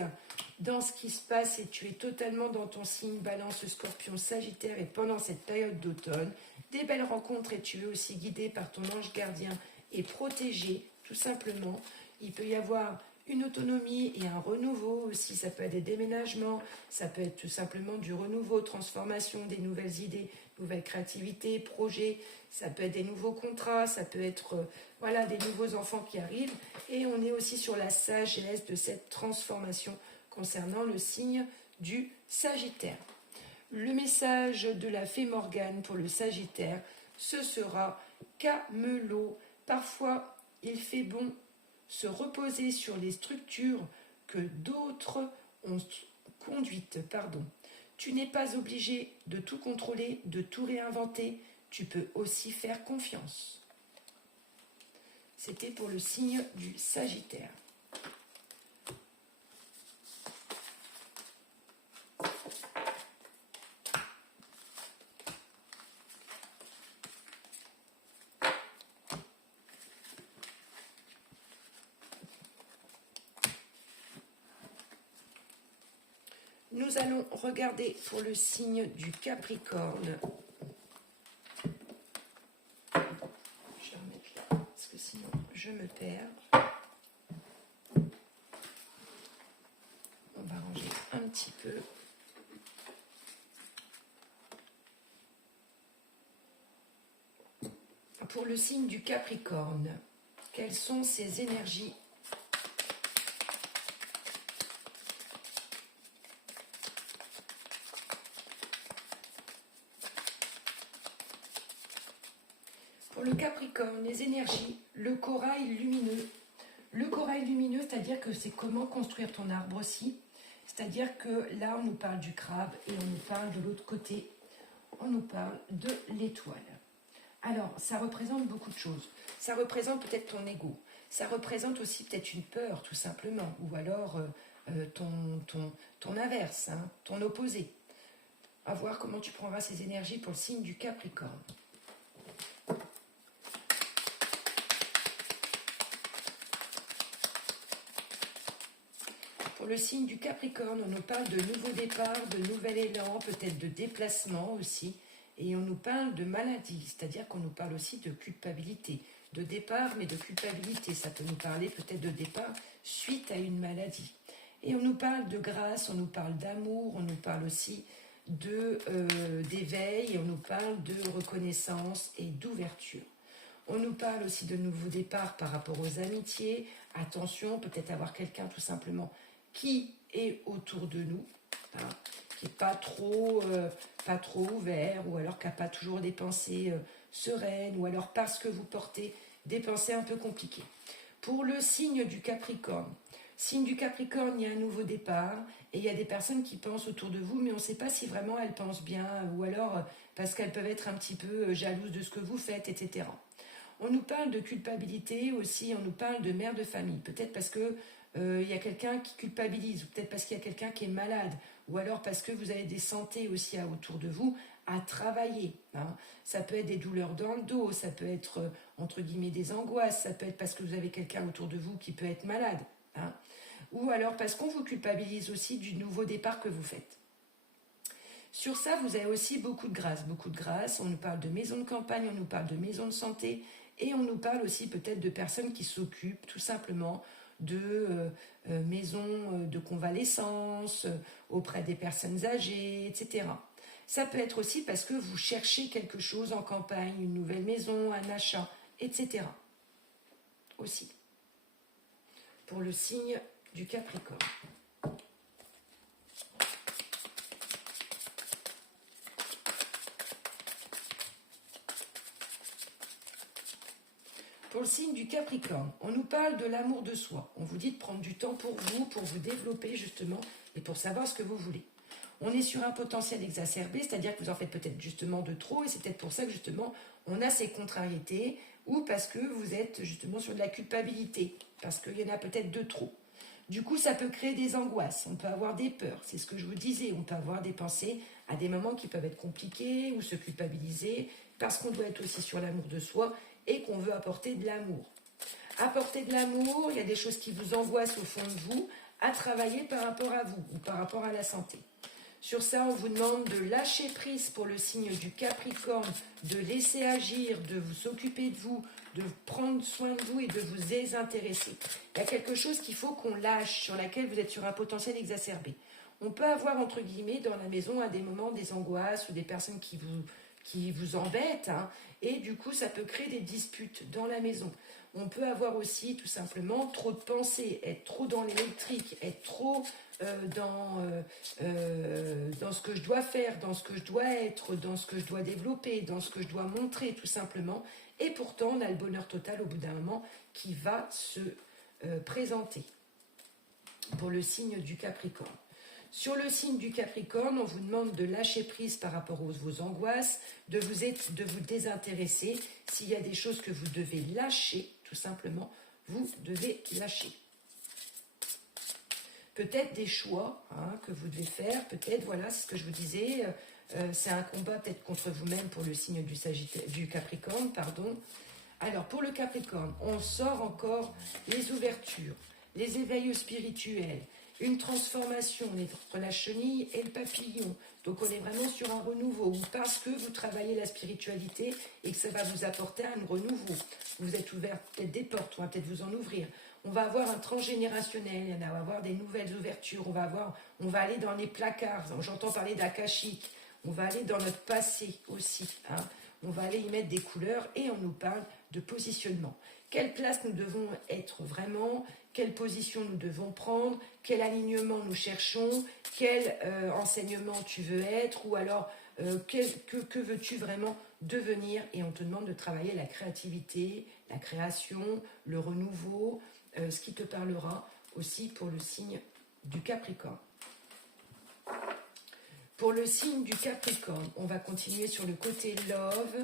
dans ce qui se passe et tu es totalement dans ton signe Balance, Scorpion, Sagittaire et pendant cette période d'automne, des belles rencontres et tu es aussi guidé par ton ange gardien et protégé tout simplement. Il peut y avoir une autonomie et un renouveau aussi, ça peut être des déménagements, ça peut être tout simplement du renouveau, transformation, des nouvelles idées, nouvelles créativités, projets, ça peut être des nouveaux contrats, ça peut être voilà, des nouveaux enfants qui arrivent et on est aussi sur la sagesse de cette transformation concernant le signe du Sagittaire. Le message de la fée Morgane pour le Sagittaire, ce sera Camelot. Parfois, il fait bon se reposer sur les structures que d'autres ont conduites. Tu n'es pas obligé de tout contrôler, de tout réinventer. Tu peux aussi faire confiance. C'était pour le signe du Sagittaire. Nous allons regarder pour le signe du Capricorne. Je vais remettre là, parce que sinon je me perds. On va ranger un petit peu. Pour le signe du Capricorne, quelles sont ses énergies ? Pour le Capricorne, les énergies, le corail lumineux. Le corail lumineux, c'est-à-dire que c'est comment construire ton arbre aussi. C'est-à-dire que là, on nous parle du crabe et on nous parle de l'autre côté, on nous parle de l'étoile. Alors, ça représente beaucoup de choses. Ça représente peut-être ton ego. Ça représente aussi peut-être une peur, tout simplement. Ou alors ton inverse, hein, ton opposé. À voir comment tu prendras ces énergies pour le signe du Capricorne. Pour le signe du Capricorne, on nous parle de nouveaux départs, de nouvel élan, peut-être de déplacement aussi. Et on nous parle de maladie, c'est-à-dire qu'on nous parle aussi de culpabilité. De départ, mais de culpabilité. Ça peut nous parler peut-être de départ suite à une maladie. Et on nous parle de grâce, on nous parle d'amour, on nous parle aussi d'éveil, on nous parle de reconnaissance et d'ouverture. On nous parle aussi de nouveaux départs par rapport aux amitiés. Attention, peut-être avoir quelqu'un tout simplement qui est autour de nous, hein, qui n'est pas trop ouvert, ou alors qui n'a pas toujours des pensées sereines, ou alors parce que vous portez des pensées un peu compliquées. Pour le signe du Capricorne, il y a un nouveau départ, et il y a des personnes qui pensent autour de vous, mais on ne sait pas si vraiment elles pensent bien, ou alors parce qu'elles peuvent être un petit peu jalouses de ce que vous faites, etc. On nous parle de culpabilité aussi, on nous parle de mère de famille, peut-être parce que il y a quelqu'un qui culpabilise, ou peut-être parce qu'il y a quelqu'un qui est malade, ou alors parce que vous avez des santé aussi autour de vous à travailler. Hein. Ça peut être des douleurs dans le dos, ça peut être entre guillemets des angoisses, ça peut être parce que vous avez quelqu'un autour de vous qui peut être malade. Hein. Ou alors parce qu'on vous culpabilise aussi du nouveau départ que vous faites. Sur ça, vous avez aussi beaucoup de grâce. On nous parle de maisons de campagne, on nous parle de maisons de santé, et on nous parle aussi peut-être de personnes qui s'occupent tout simplement de maisons de convalescence auprès des personnes âgées, etc. Ça peut être aussi parce que vous cherchez quelque chose en campagne, une nouvelle maison, un achat, etc. Aussi. pour le signe du Capricorne. Pour le signe du Capricorne, on nous parle de l'amour de soi. On vous dit de prendre du temps pour vous développer justement et pour savoir ce que vous voulez. On est sur un potentiel exacerbé, c'est-à-dire que vous en faites peut-être justement de trop et c'est peut-être pour ça que justement on a ces contrariétés ou parce que vous êtes justement sur de la culpabilité, parce qu'il y en a peut-être de trop. Du coup, ça peut créer des angoisses, on peut avoir des peurs, c'est ce que je vous disais, on peut avoir des pensées à des moments qui peuvent être compliqués ou se culpabiliser parce qu'on doit être aussi sur l'amour de soi et qu'on veut apporter de l'amour. Apporter de l'amour, il y a des choses qui vous angoissent au fond de vous à travailler par rapport à vous ou par rapport à la santé. Sur ça, on vous demande de lâcher prise pour le signe du Capricorne, de laisser agir, de vous s'occuper de vous, de prendre soin de vous et de vous désintéresser. Il y a quelque chose qu'il faut qu'on lâche, sur laquelle vous êtes sur un potentiel exacerbé. On peut avoir, entre guillemets, dans la maison, à des moments, des angoisses ou des personnes qui vous embêtent, hein, et du coup, ça peut créer des disputes dans la maison. On peut avoir aussi, tout simplement, trop de pensées, être trop dans l'électrique, être trop dans ce que je dois faire, dans ce que je dois être, dans ce que je dois développer, dans ce que je dois montrer, tout simplement. Et pourtant, on a le bonheur total au bout d'un moment qui va se présenter pour le signe du Capricorne. Sur le signe du Capricorne, on vous demande de lâcher prise par rapport aux vos angoisses, de vous désintéresser. S'il y a des choses que vous devez lâcher, tout simplement, vous devez lâcher. Peut-être des choix que vous devez faire, peut-être, voilà, c'est ce que je vous disais, c'est un combat peut-être contre vous-même pour le signe du Capricorne, pardon. Alors, pour le Capricorne, on sort encore les ouvertures, les éveils spirituels, une transformation entre la chenille et le papillon. Donc, on est vraiment sur un renouveau, ou parce que vous travaillez la spiritualité et que ça va vous apporter un renouveau. Vous êtes ouvert peut-être des portes, on va peut-être vous en ouvrir. On va avoir un transgénérationnel, on va avoir des nouvelles ouvertures, on va aller dans les placards, j'entends parler d'akashique, on va aller dans notre passé aussi, hein. On va aller y mettre des couleurs et on nous parle de positionnement. Quelle place nous devons être vraiment, quelle position nous devons prendre, quel alignement nous cherchons, quel enseignement tu veux être, ou alors que veux-tu vraiment devenir. Et on te demande de travailler la créativité, la création, le renouveau, ce qui te parlera aussi pour le signe du Capricorne. Pour le signe du Capricorne, on va continuer sur le côté love.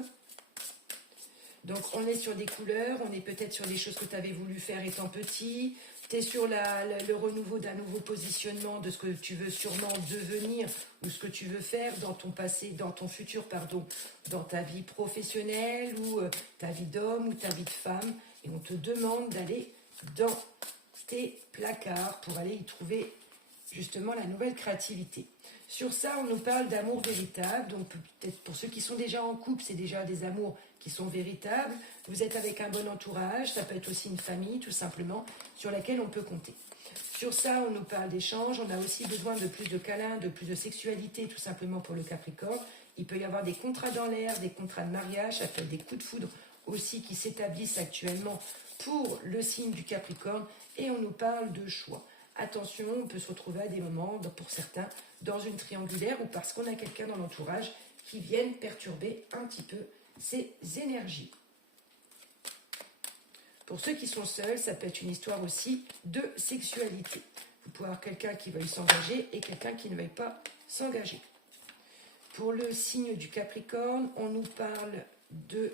Donc, on est sur des couleurs, on est peut-être sur des choses que tu avais voulu faire étant petit. Tu es sur le renouveau d'un nouveau positionnement de ce que tu veux sûrement devenir ou ce que tu veux faire dans ton passé, dans ton futur, pardon, dans ta vie professionnelle ou ta vie d'homme ou ta vie de femme. Et on te demande d'aller dans tes placards pour aller y trouver justement la nouvelle créativité. Sur ça, on nous parle d'amour véritable. Donc, peut-être pour ceux qui sont déjà en couple, c'est déjà des amours qui sont véritables. Vous êtes avec un bon entourage. Ça peut être aussi une famille, tout simplement, sur laquelle on peut compter. Sur ça, on nous parle d'échanges. On a aussi besoin de plus de câlins, de plus de sexualité, tout simplement pour le Capricorne. Il peut y avoir des contrats dans l'air, des contrats de mariage. Ça peut être des coups de foudre aussi qui s'établissent actuellement pour le signe du Capricorne. Et on nous parle de choix. Attention, on peut se retrouver à des moments, pour certains, dans une triangulaire ou parce qu'on a quelqu'un dans l'entourage qui vienne perturber un petit peu ces énergies. Pour ceux qui sont seuls, ça peut être une histoire aussi de sexualité. Vous pouvez avoir quelqu'un qui veuille s'engager et quelqu'un qui ne veuille pas s'engager. Pour le signe du Capricorne, on nous parle de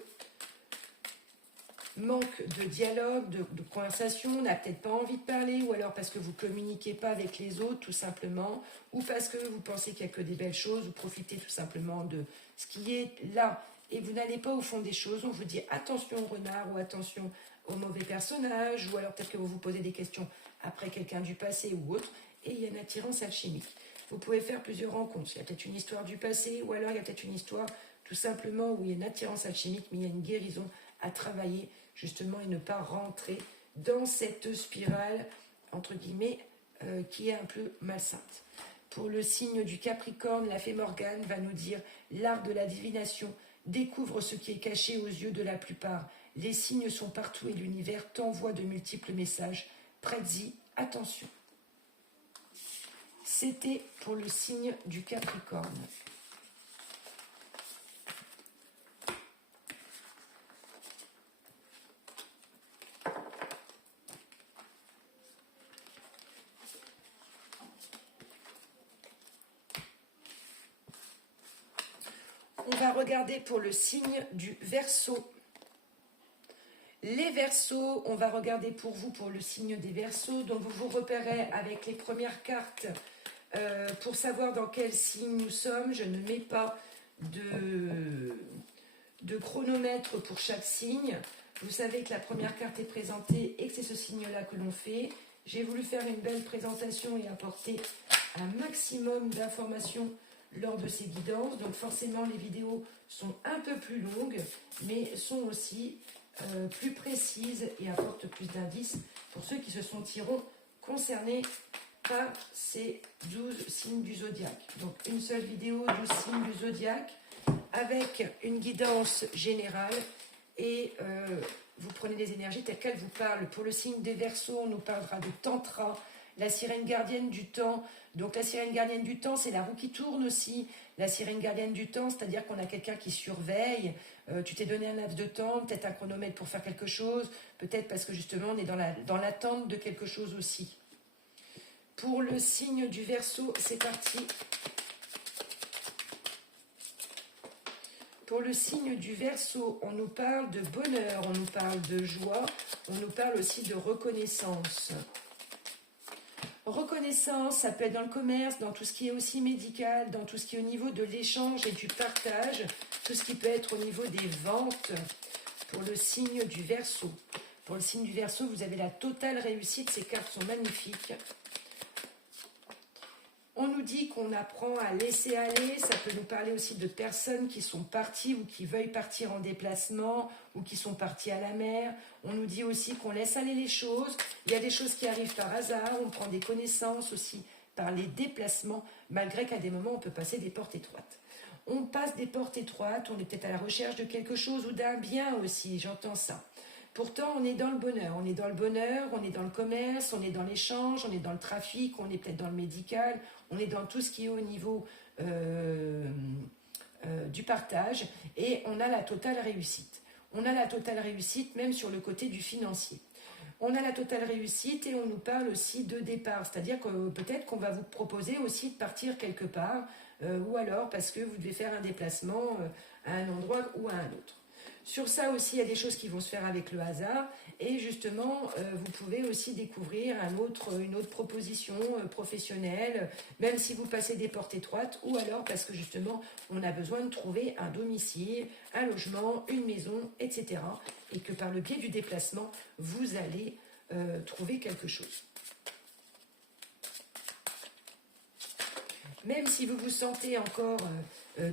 manque de dialogue, de conversation, on n'a peut-être pas envie de parler, ou alors parce que vous ne communiquez pas avec les autres, tout simplement, ou parce que vous pensez qu'il n'y a que des belles choses, vous profitez tout simplement de ce qui est là, et vous n'allez pas au fond des choses. On vous dit attention au renard, ou attention au mauvais personnage, ou alors peut-être que vous vous posez des questions après quelqu'un du passé ou autre, et il y a une attirance alchimique. Vous pouvez faire plusieurs rencontres, il y a peut-être une histoire du passé, ou alors il y a peut-être une histoire tout simplement où il y a une attirance alchimique, mais il y a une guérison à travailler justement et ne pas rentrer dans cette spirale, entre guillemets, qui est un peu malsainte. Pour le signe du Capricorne, la fée Morgane va nous dire l'art de la divination découvre ce qui est caché aux yeux de la plupart. Les signes sont partout et l'univers t'envoie de multiples messages. prêtes-y attention. C'était pour le signe du Capricorne. On va regarder pour le signe du Verseau. Les Verseaux, on va regarder pour vous, pour le signe des Verseaux. Donc vous vous repérez avec les premières cartes pour savoir dans quel signe nous sommes. Je ne mets pas de chronomètre pour chaque signe. Vous savez que la première carte est présentée et que c'est ce signe-là que l'on fait. J'ai voulu faire une belle présentation et apporter un maximum d'informations lors de ces guidances. Donc forcément, les vidéos sont un peu plus longues, mais sont aussi plus précises et apportent plus d'indices pour ceux qui se sentiront concernés par ces 12 signes du zodiaque. Donc une seule vidéo, 12 signes du zodiaque, avec une guidance générale et vous prenez les énergies telles qu'elles vous parlent. Pour le signe des Verseaux, on nous parlera de Tantra, la sirène gardienne du temps. Donc la sirène gardienne du temps, c'est la roue qui tourne aussi. La sirène gardienne du temps, c'est-à-dire qu'on a quelqu'un qui surveille. Tu t'es donné un laps de temps, peut-être un chronomètre pour faire quelque chose, peut-être parce que justement on est dans l'attente de quelque chose aussi. Pour le signe du Verseau, c'est parti. Pour le signe du Verseau, on nous parle de bonheur, on nous parle de joie, on nous parle aussi de reconnaissance. Reconnaissance, ça peut être dans le commerce, dans tout ce qui est aussi médical, dans tout ce qui est au niveau de l'échange et du partage, tout ce qui peut être au niveau des ventes pour le signe du Verseau. Pour le signe du Verseau, vous avez la totale réussite, ces cartes sont magnifiques. On nous dit qu'on apprend à laisser aller, ça peut nous parler aussi de personnes qui sont parties ou qui veulent partir en déplacement ou qui sont parties à la mer. On nous dit aussi qu'on laisse aller les choses, il y a des choses qui arrivent par hasard, on prend des connaissances aussi par les déplacements, malgré qu'à des moments on peut passer des portes étroites. On passe des portes étroites, on est peut-être à la recherche de quelque chose ou d'un bien aussi, j'entends ça. Pourtant, on est dans le bonheur, on est dans le bonheur, on est dans le commerce, on est dans l'échange, on est dans le trafic, on est peut-être dans le médical, on est dans tout ce qui est au niveau du partage et on a la totale réussite. On a la totale réussite même sur le côté du financier. On a la totale réussite et on nous parle aussi de départ, c'est-à-dire que peut-être qu'on va vous proposer aussi de partir quelque part ou alors parce que vous devez faire un déplacement à un endroit ou à un autre. Sur ça aussi, il y a des choses qui vont se faire avec le hasard et justement, vous pouvez aussi découvrir une autre proposition professionnelle, même si vous passez des portes étroites ou alors parce que justement, on a besoin de trouver un domicile, un logement, une maison, etc. Et que par le biais du déplacement, vous allez trouver quelque chose. Même si vous vous sentez encore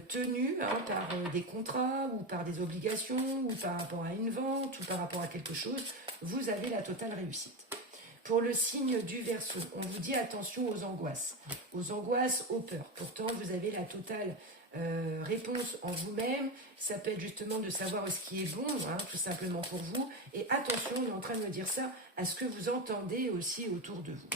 tenu par des contrats ou par des obligations ou par rapport à une vente ou par rapport à quelque chose, vous avez la totale réussite. Pour le signe du Verseau, on vous dit attention aux angoisses, aux peurs. Pourtant, vous avez la totale réponse en vous-même. Ça peut être justement de savoir ce qui est bon, tout simplement pour vous. Et attention, on est en train de me dire ça, à ce que vous entendez aussi autour de vous.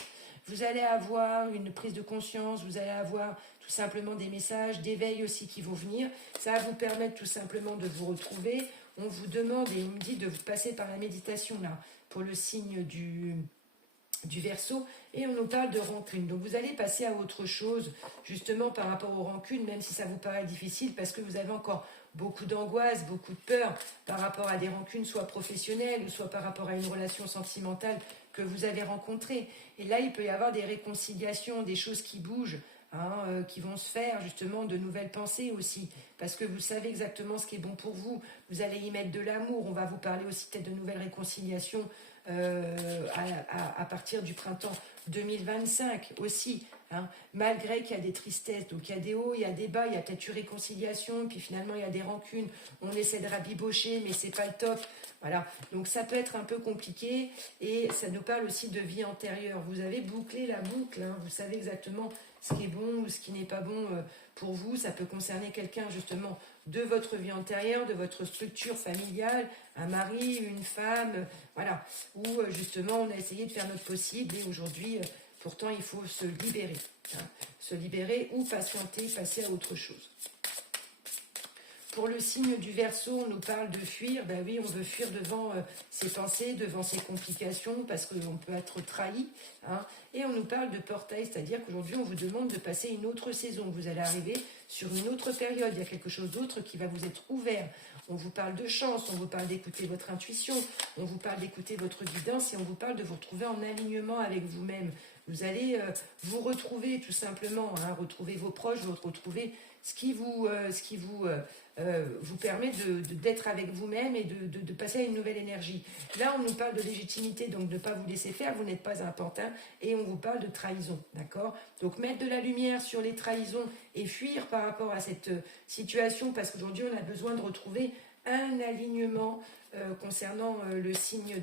Vous allez avoir une prise de conscience, vous allez avoir tout simplement des messages d'éveil aussi qui vont venir. Ça va vous permettre tout simplement de vous retrouver. On vous demande et on me dit de vous passer par la méditation là pour le signe du Verseau et on nous parle de rancune. Donc vous allez passer à autre chose justement par rapport aux rancunes, même si ça vous paraît difficile parce que vous avez encore beaucoup d'angoisse, beaucoup de peur par rapport à des rancunes, soit professionnelles ou soit par rapport à une relation sentimentale que vous avez rencontrée. Et là, il peut y avoir des réconciliations, des choses qui bougent, qui vont se faire, justement, de nouvelles pensées aussi, parce que vous savez exactement ce qui est bon pour vous. Vous allez y mettre de l'amour. On va vous parler aussi peut-être de nouvelles réconciliations à partir du printemps 2025 aussi, malgré qu'il y a des tristesses, donc il y a des hauts, il y a des bas, il y a peut-être une réconciliation, puis finalement il y a des rancunes, on essaie de rabibocher, mais c'est pas le top, voilà, donc ça peut être un peu compliqué, et ça nous parle aussi de vie antérieure. Vous avez bouclé la boucle, vous savez exactement ce qui est bon ou ce qui n'est pas bon pour vous. Ça peut concerner quelqu'un justement de votre vie antérieure, de votre structure familiale, un mari, une femme, voilà, où justement on a essayé de faire notre possible et aujourd'hui, pourtant il faut se libérer, hein, se libérer ou patienter, passer à autre chose. Pour le signe du Verseau, on nous parle de fuir. Ben oui, on veut fuir devant ses pensées, devant ses complications, parce qu'on peut être trahi. Hein. Et on nous parle de portail, c'est-à-dire qu'aujourd'hui, on vous demande de passer une autre saison. Vous allez arriver sur une autre période. Il y a quelque chose d'autre qui va vous être ouvert. On vous parle de chance, on vous parle d'écouter votre intuition, on vous parle d'écouter votre guidance et on vous parle de vous retrouver en alignement avec vous-même. Vous allez vous retrouver tout simplement, hein, retrouver vos proches, vous retrouver ce qui vous permet d'être avec vous-même et de passer à une nouvelle énergie. Là, on nous parle de légitimité, donc de ne pas vous laisser faire, vous n'êtes pas un pantin, et on vous parle de trahison, d'accord? Donc mettre de la lumière sur les trahisons et fuir par rapport à cette situation, parce qu'aujourd'hui, on a besoin de retrouver un alignement concernant le signe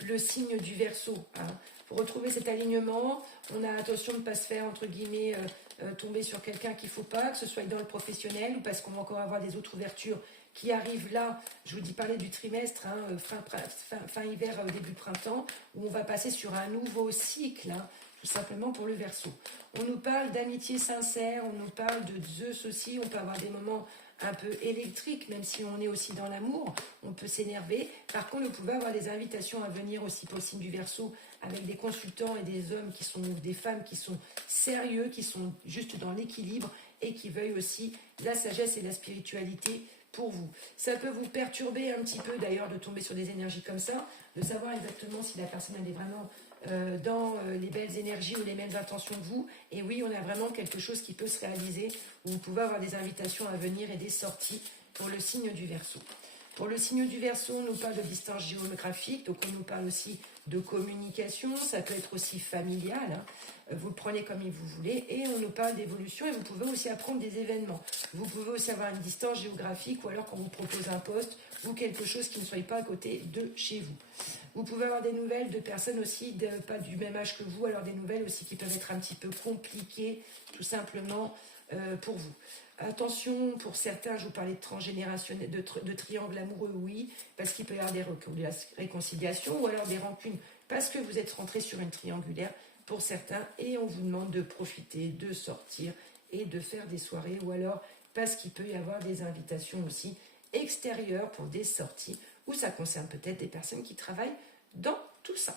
du Verseau. Hein. Pour retrouver cet alignement, on a attention de ne pas se faire, entre guillemets, tomber sur quelqu'un qu'il ne faut pas, que ce soit dans le professionnel ou parce qu'on va encore avoir des autres ouvertures qui arrivent là. Je vous dis parler du trimestre, hein, fin hiver, début printemps, où on va passer sur un nouveau cycle, hein, tout simplement pour le Verseau. On nous parle d'amitié sincère, on nous parle de Zeus aussi, on peut avoir des moments un peu électriques, même si on est aussi dans l'amour, on peut s'énerver. Par contre, vous pouvez avoir des invitations à venir aussi pour le signe du Verseau, avec des consultants et des hommes qui sont, des femmes qui sont sérieux, qui sont juste dans l'équilibre et qui veuillent aussi la sagesse et la spiritualité pour vous. Ça peut vous perturber un petit peu d'ailleurs de tomber sur des énergies comme ça, de savoir exactement si la personne elle est vraiment dans les belles énergies ou les mêmes intentions que vous. Et oui, on a vraiment quelque chose qui peut se réaliser, où vous pouvez avoir des invitations à venir et des sorties pour le signe du Verseau. Pour le signe du Verseau, on nous parle de distance géographique, donc on nous parle aussi de communication, ça peut être aussi familial, hein. Vous le prenez comme vous voulez, et on nous parle d'évolution, et vous pouvez aussi apprendre des événements. Vous pouvez aussi avoir une distance géographique, ou alors quand vous propose un poste, ou quelque chose qui ne soit pas à côté de chez vous. Vous pouvez avoir des nouvelles de personnes aussi, pas du même âge que vous, alors des nouvelles aussi qui peuvent être un petit peu compliquées, tout simplement pour vous. Attention, pour certains, je vous parlais de transgénérationnel, de triangle amoureux, oui, parce qu'il peut y avoir des réconciliations ou alors des rancunes, parce que vous êtes rentré sur une triangulaire pour certains, et on vous demande de profiter, de sortir et de faire des soirées, ou alors parce qu'il peut y avoir des invitations aussi extérieures pour des sorties, ou ça concerne peut-être des personnes qui travaillent dans tout ça.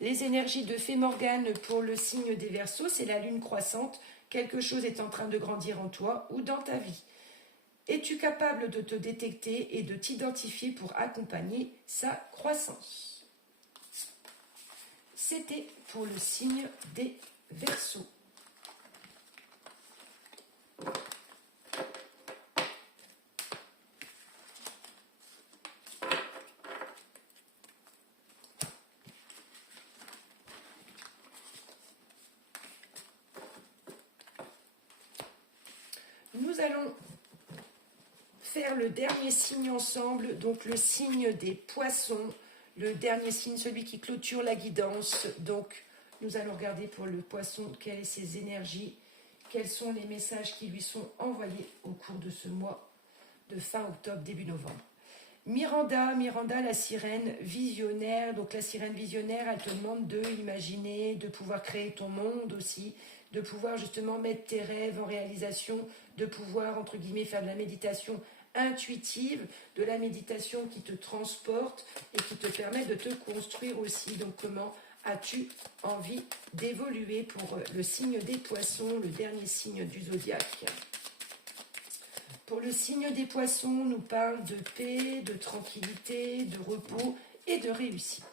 Les énergies de Fée Morgane pour le signe des Verseaux, c'est la lune croissante. Quelque chose est en train de grandir en toi ou dans ta vie. Es-tu capable de te détecter et de t'identifier pour accompagner sa croissance? C'était pour le signe des Verseaux. Nous allons faire le dernier signe ensemble, donc le signe des Poissons, le dernier signe, celui qui clôture la guidance. Donc, nous allons regarder pour le Poisson quelles sont ses énergies, quels sont les messages qui lui sont envoyés au cours de ce mois de fin octobre, début novembre. Miranda, la sirène visionnaire. Donc la sirène visionnaire, elle te demande de imaginer, de pouvoir créer ton monde aussi, de pouvoir justement mettre tes rêves en réalisation, de pouvoir, entre guillemets, faire de la méditation intuitive, de la méditation qui te transporte et qui te permet de te construire aussi. Donc comment as-tu envie d'évoluer pour le signe des Poissons, le dernier signe du zodiaque? Pour le signe des Poissons, on nous parle de paix, de tranquillité, de repos et de réussite.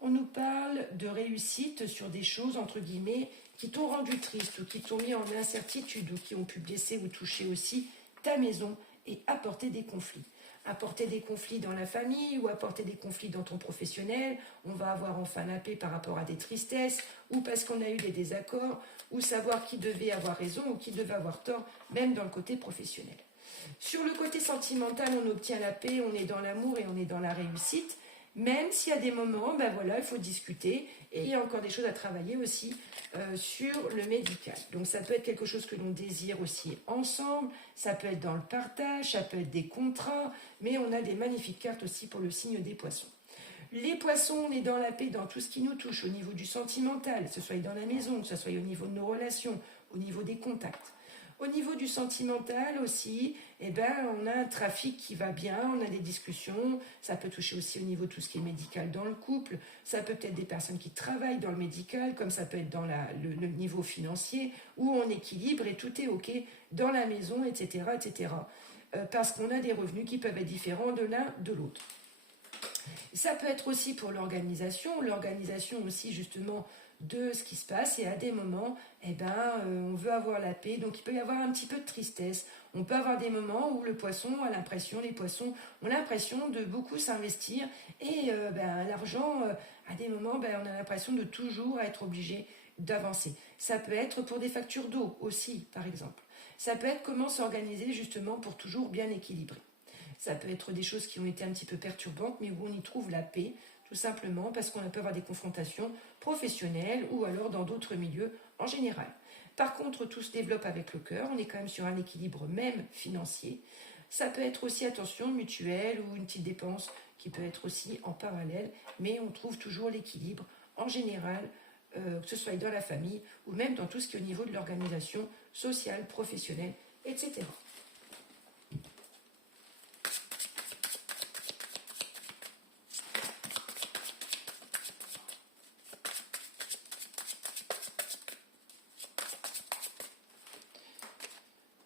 On nous parle de réussite sur des choses, entre guillemets, qui t'ont rendu triste ou qui t'ont mis en incertitude ou qui ont pu blesser ou toucher aussi ta maison et apporter des conflits. Apporter des conflits dans la famille ou apporter des conflits dans ton professionnel. On va avoir enfin la paix par rapport à des tristesses ou parce qu'on a eu des désaccords ou savoir qui devait avoir raison ou qui devait avoir tort, même dans le côté professionnel. Sur le côté sentimental, on obtient la paix, on est dans l'amour et on est dans la réussite. Même s'il y a des moments, ben voilà, il faut discuter et il y a encore des choses à travailler aussi sur le médical. Donc ça peut être quelque chose que l'on désire aussi ensemble, ça peut être dans le partage, ça peut être des contrats, mais on a des magnifiques cartes aussi pour le signe des poissons. Les poissons, on est dans la paix, dans tout ce qui nous touche, au niveau du sentimental, que ce soit dans la maison, que ce soit au niveau de nos relations, au niveau des contacts. Au niveau du sentimental aussi, eh ben, on a un trafic qui va bien, on a des discussions, ça peut toucher aussi au niveau de tout ce qui est médical dans le couple, ça peut être des personnes qui travaillent dans le médical, comme ça peut être dans le niveau financier, où on équilibre et tout est OK dans la maison, etc. etc. Parce qu'on a des revenus qui peuvent être différents de l'un de l'autre. Ça peut être aussi pour l'organisation aussi justement de ce qui se passe et à des moments, on veut avoir la paix, donc il peut y avoir un petit peu de tristesse. On peut avoir des moments où les poissons ont l'impression de beaucoup s'investir et l'argent, à des moments, on a l'impression de toujours être obligé d'avancer. Ça peut être pour des factures d'eau aussi, par exemple. Ça peut être comment s'organiser justement pour toujours bien équilibrer. Ça peut être des choses qui ont été un petit peu perturbantes, mais où on y trouve la paix, tout simplement parce qu'on peut avoir des confrontations professionnelles ou alors dans d'autres milieux en général. Par contre, tout se développe avec le cœur, on est quand même sur un équilibre même financier. Ça peut être aussi, attention, mutuelle ou une petite dépense qui peut être aussi en parallèle, mais on trouve toujours l'équilibre en général, que ce soit dans la famille ou même dans tout ce qui est au niveau de l'organisation sociale, professionnelle, etc.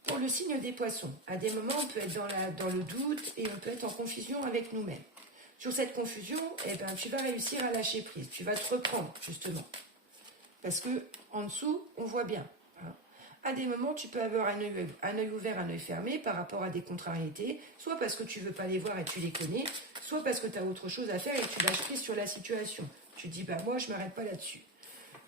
Pour le signe des poissons, à des moments, on peut être dans le doute et on peut être en confusion avec nous-mêmes. Sur cette confusion, tu vas réussir à lâcher prise. Tu vas te reprendre, justement. Parce que en dessous, on voit bien. Hein. À des moments, tu peux avoir un œil ouvert, un œil fermé par rapport à des contrariétés, soit parce que tu ne veux pas les voir et tu les connais, soit parce que tu as autre chose à faire et tu lâches prise sur la situation. Tu te dis, moi, je ne m'arrête pas là-dessus.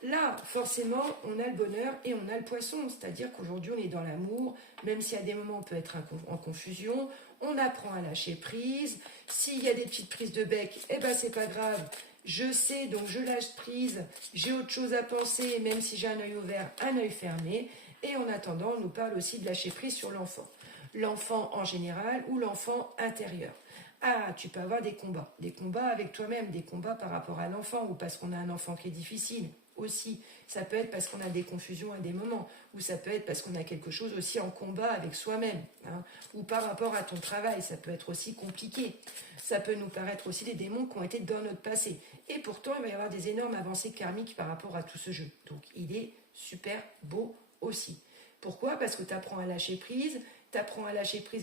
Là, forcément, on a le bonheur et on a le poisson. C'est-à-dire qu'aujourd'hui, on est dans l'amour, même si à des moments, on peut être en confusion. On apprend à lâcher prise. S'il y a des petites prises de bec, c'est pas grave. Je sais, donc je lâche prise. J'ai autre chose à penser, même si j'ai un œil ouvert, un œil fermé. Et en attendant, on nous parle aussi de lâcher prise sur l'enfant. L'enfant en général ou l'enfant intérieur. Ah, tu peux avoir des combats avec toi-même, des combats par rapport à l'enfant ou parce qu'on a un enfant qui est difficile aussi. Ça peut être parce qu'on a des confusions à des moments, ou ça peut être parce qu'on a quelque chose aussi en combat avec soi-même, hein, ou par rapport à ton travail, ça peut être aussi compliqué. Ça peut nous paraître aussi des démons qui ont été dans notre passé. Et pourtant, il va y avoir des énormes avancées karmiques par rapport à tout ce jeu. Donc, il est super beau aussi. Pourquoi ? Parce que tu apprends à lâcher prise,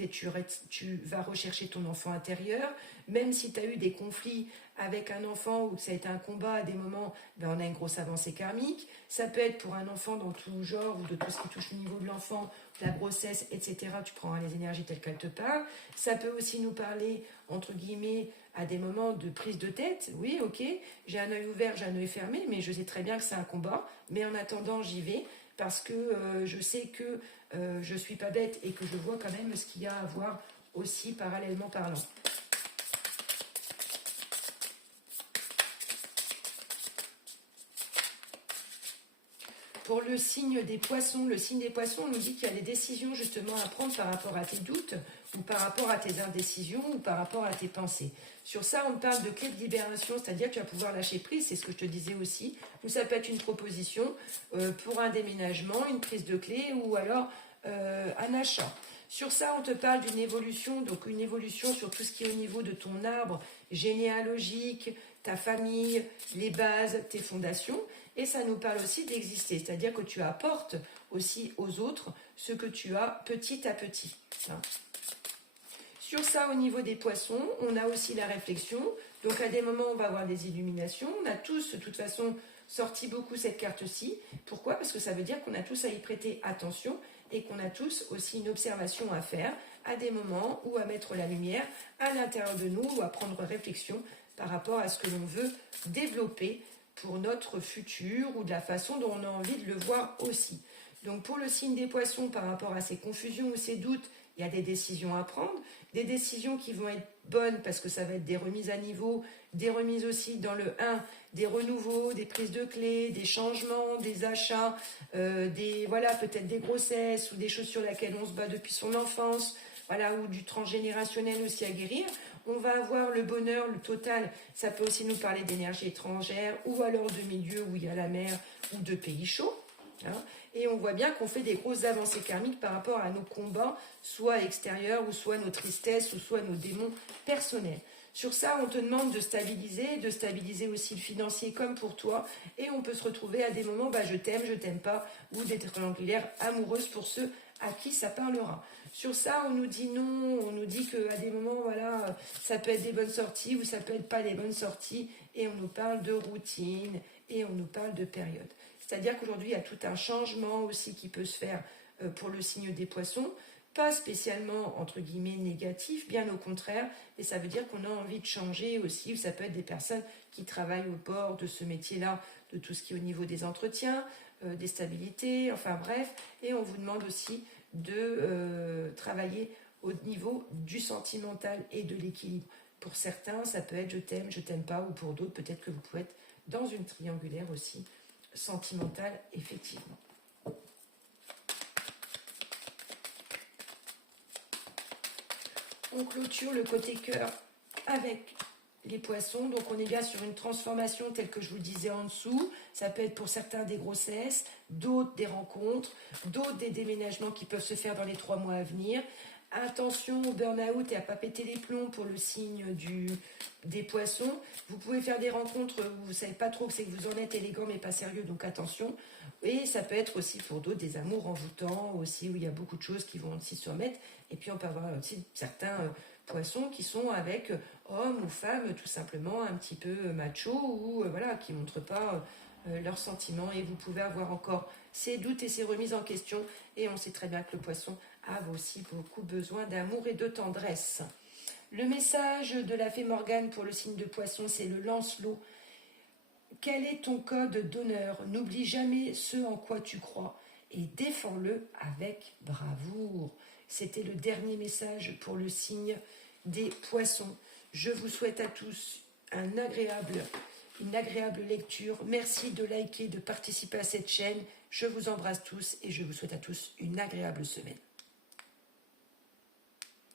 et tu vas rechercher ton enfant intérieur. Même si tu as eu des conflits avec un enfant ou que ça a été un combat à des moments, on a une grosse avancée karmique. Ça peut être pour un enfant dans tout genre ou de tout ce qui touche le niveau de l'enfant, la grossesse, etc. Tu prends les énergies telles qu'elles te parlent. Ça peut aussi nous parler, entre guillemets, à des moments de prise de tête. Oui, ok, j'ai un œil ouvert, j'ai un œil fermé, mais je sais très bien que c'est un combat. Mais en attendant, j'y vais parce que je sais que je ne suis pas bête et que je vois quand même ce qu'il y a à voir aussi parallèlement parlant. Pour le signe des poissons, on nous dit qu'il y a des décisions justement à prendre par rapport à tes doutes ou par rapport à tes indécisions ou par rapport à tes pensées. Sur ça, on parle de clé de libération, c'est-à-dire que tu vas pouvoir lâcher prise, c'est ce que je te disais aussi, ou ça peut être une proposition pour un déménagement, une prise de clé ou alors un achat. Sur ça, on te parle d'une évolution, donc une évolution sur tout ce qui est au niveau de ton arbre généalogique, ta famille, les bases, tes fondations. Et ça nous parle aussi d'exister, c'est-à-dire que tu apportes aussi aux autres ce que tu as petit à petit. Hein. Sur ça, au niveau des poissons, on a aussi la réflexion. Donc à des moments, on va avoir des illuminations. On a tous, de toute façon, sorti beaucoup cette carte-ci. Pourquoi ? Parce que ça veut dire qu'on a tous à y prêter attention et qu'on a tous aussi une observation à faire à des moments où à mettre la lumière à l'intérieur de nous ou à prendre réflexion par rapport à ce que l'on veut développer pour notre futur ou de la façon dont on a envie de le voir aussi. Donc pour le signe des poissons, par rapport à ces confusions ou ces doutes, il y a des décisions à prendre. des décisions qui vont être bonnes parce que ça va être des remises à niveau, des remises aussi dans le 1, des renouveaux, des prises de clés, des changements, des achats, voilà, peut-être des grossesses ou des choses sur lesquelles on se bat depuis son enfance, voilà, ou du transgénérationnel aussi à guérir. On va avoir le bonheur, le total, ça peut aussi nous parler d'énergie étrangère ou alors de milieux où il y a la mer ou de pays chauds. Hein. Et on voit bien qu'on fait des grosses avancées karmiques par rapport à nos combats, soit extérieurs, ou soit nos tristesses, ou soit nos démons personnels. Sur ça, on te demande de stabiliser aussi le financier comme pour toi, et on peut se retrouver à des moments, je t'aime pas, ou d'être triangulaire amoureuse pour ceux à qui ça parlera. Sur ça, on nous dit non, on nous dit qu'à des moments, voilà, ça peut être des bonnes sorties, ou ça peut être pas des bonnes sorties, et on nous parle de routine, et on nous parle de période. C'est-à-dire qu'aujourd'hui, il y a tout un changement aussi qui peut se faire pour le signe des poissons, pas spécialement, entre guillemets, négatif, bien au contraire, et ça veut dire qu'on a envie de changer aussi, ça peut être des personnes qui travaillent au bord de ce métier-là, de tout ce qui est au niveau des entretiens, des stabilités, enfin bref, et on vous demande aussi de travailler au niveau du sentimental et de l'équilibre. Pour certains, ça peut être je t'aime pas, ou pour d'autres, peut-être que vous pouvez être dans une triangulaire aussi, sentimentale, effectivement. On clôture le côté cœur avec les poissons, donc on est bien sur une transformation telle que je vous le disais en dessous. Ça peut être pour certains des grossesses, d'autres des rencontres, d'autres des déménagements qui peuvent se faire dans les 3 mois à venir. Attention au burn-out et à ne pas péter les plombs pour le signe des poissons. Vous pouvez faire des rencontres où vous ne savez pas trop que c'est que vous en êtes élégant mais pas sérieux, donc attention. Et ça peut être aussi pour d'autres des amours envoûtants aussi, où il y a beaucoup de choses qui vont aussi se remettre. Et puis on peut avoir aussi certains poissons qui sont avec hommes ou femmes tout simplement un petit peu macho ou voilà, qui ne montrent pas leurs sentiments. Et vous pouvez avoir encore ces doutes et ces remises en question. Et on sait très bien que le poisson a aussi beaucoup besoin d'amour et de tendresse. Le message de la fée Morgane pour le signe de poisson, c'est le lance-l'eau. Quel est ton code d'honneur? N'oublie jamais ce en quoi tu crois et défends-le avec bravoure. C'était le dernier message pour le signe des poissons. Je vous souhaite à tous une agréable lecture. Merci de liker, de participer à cette chaîne. Je vous embrasse tous et je vous souhaite à tous une agréable semaine.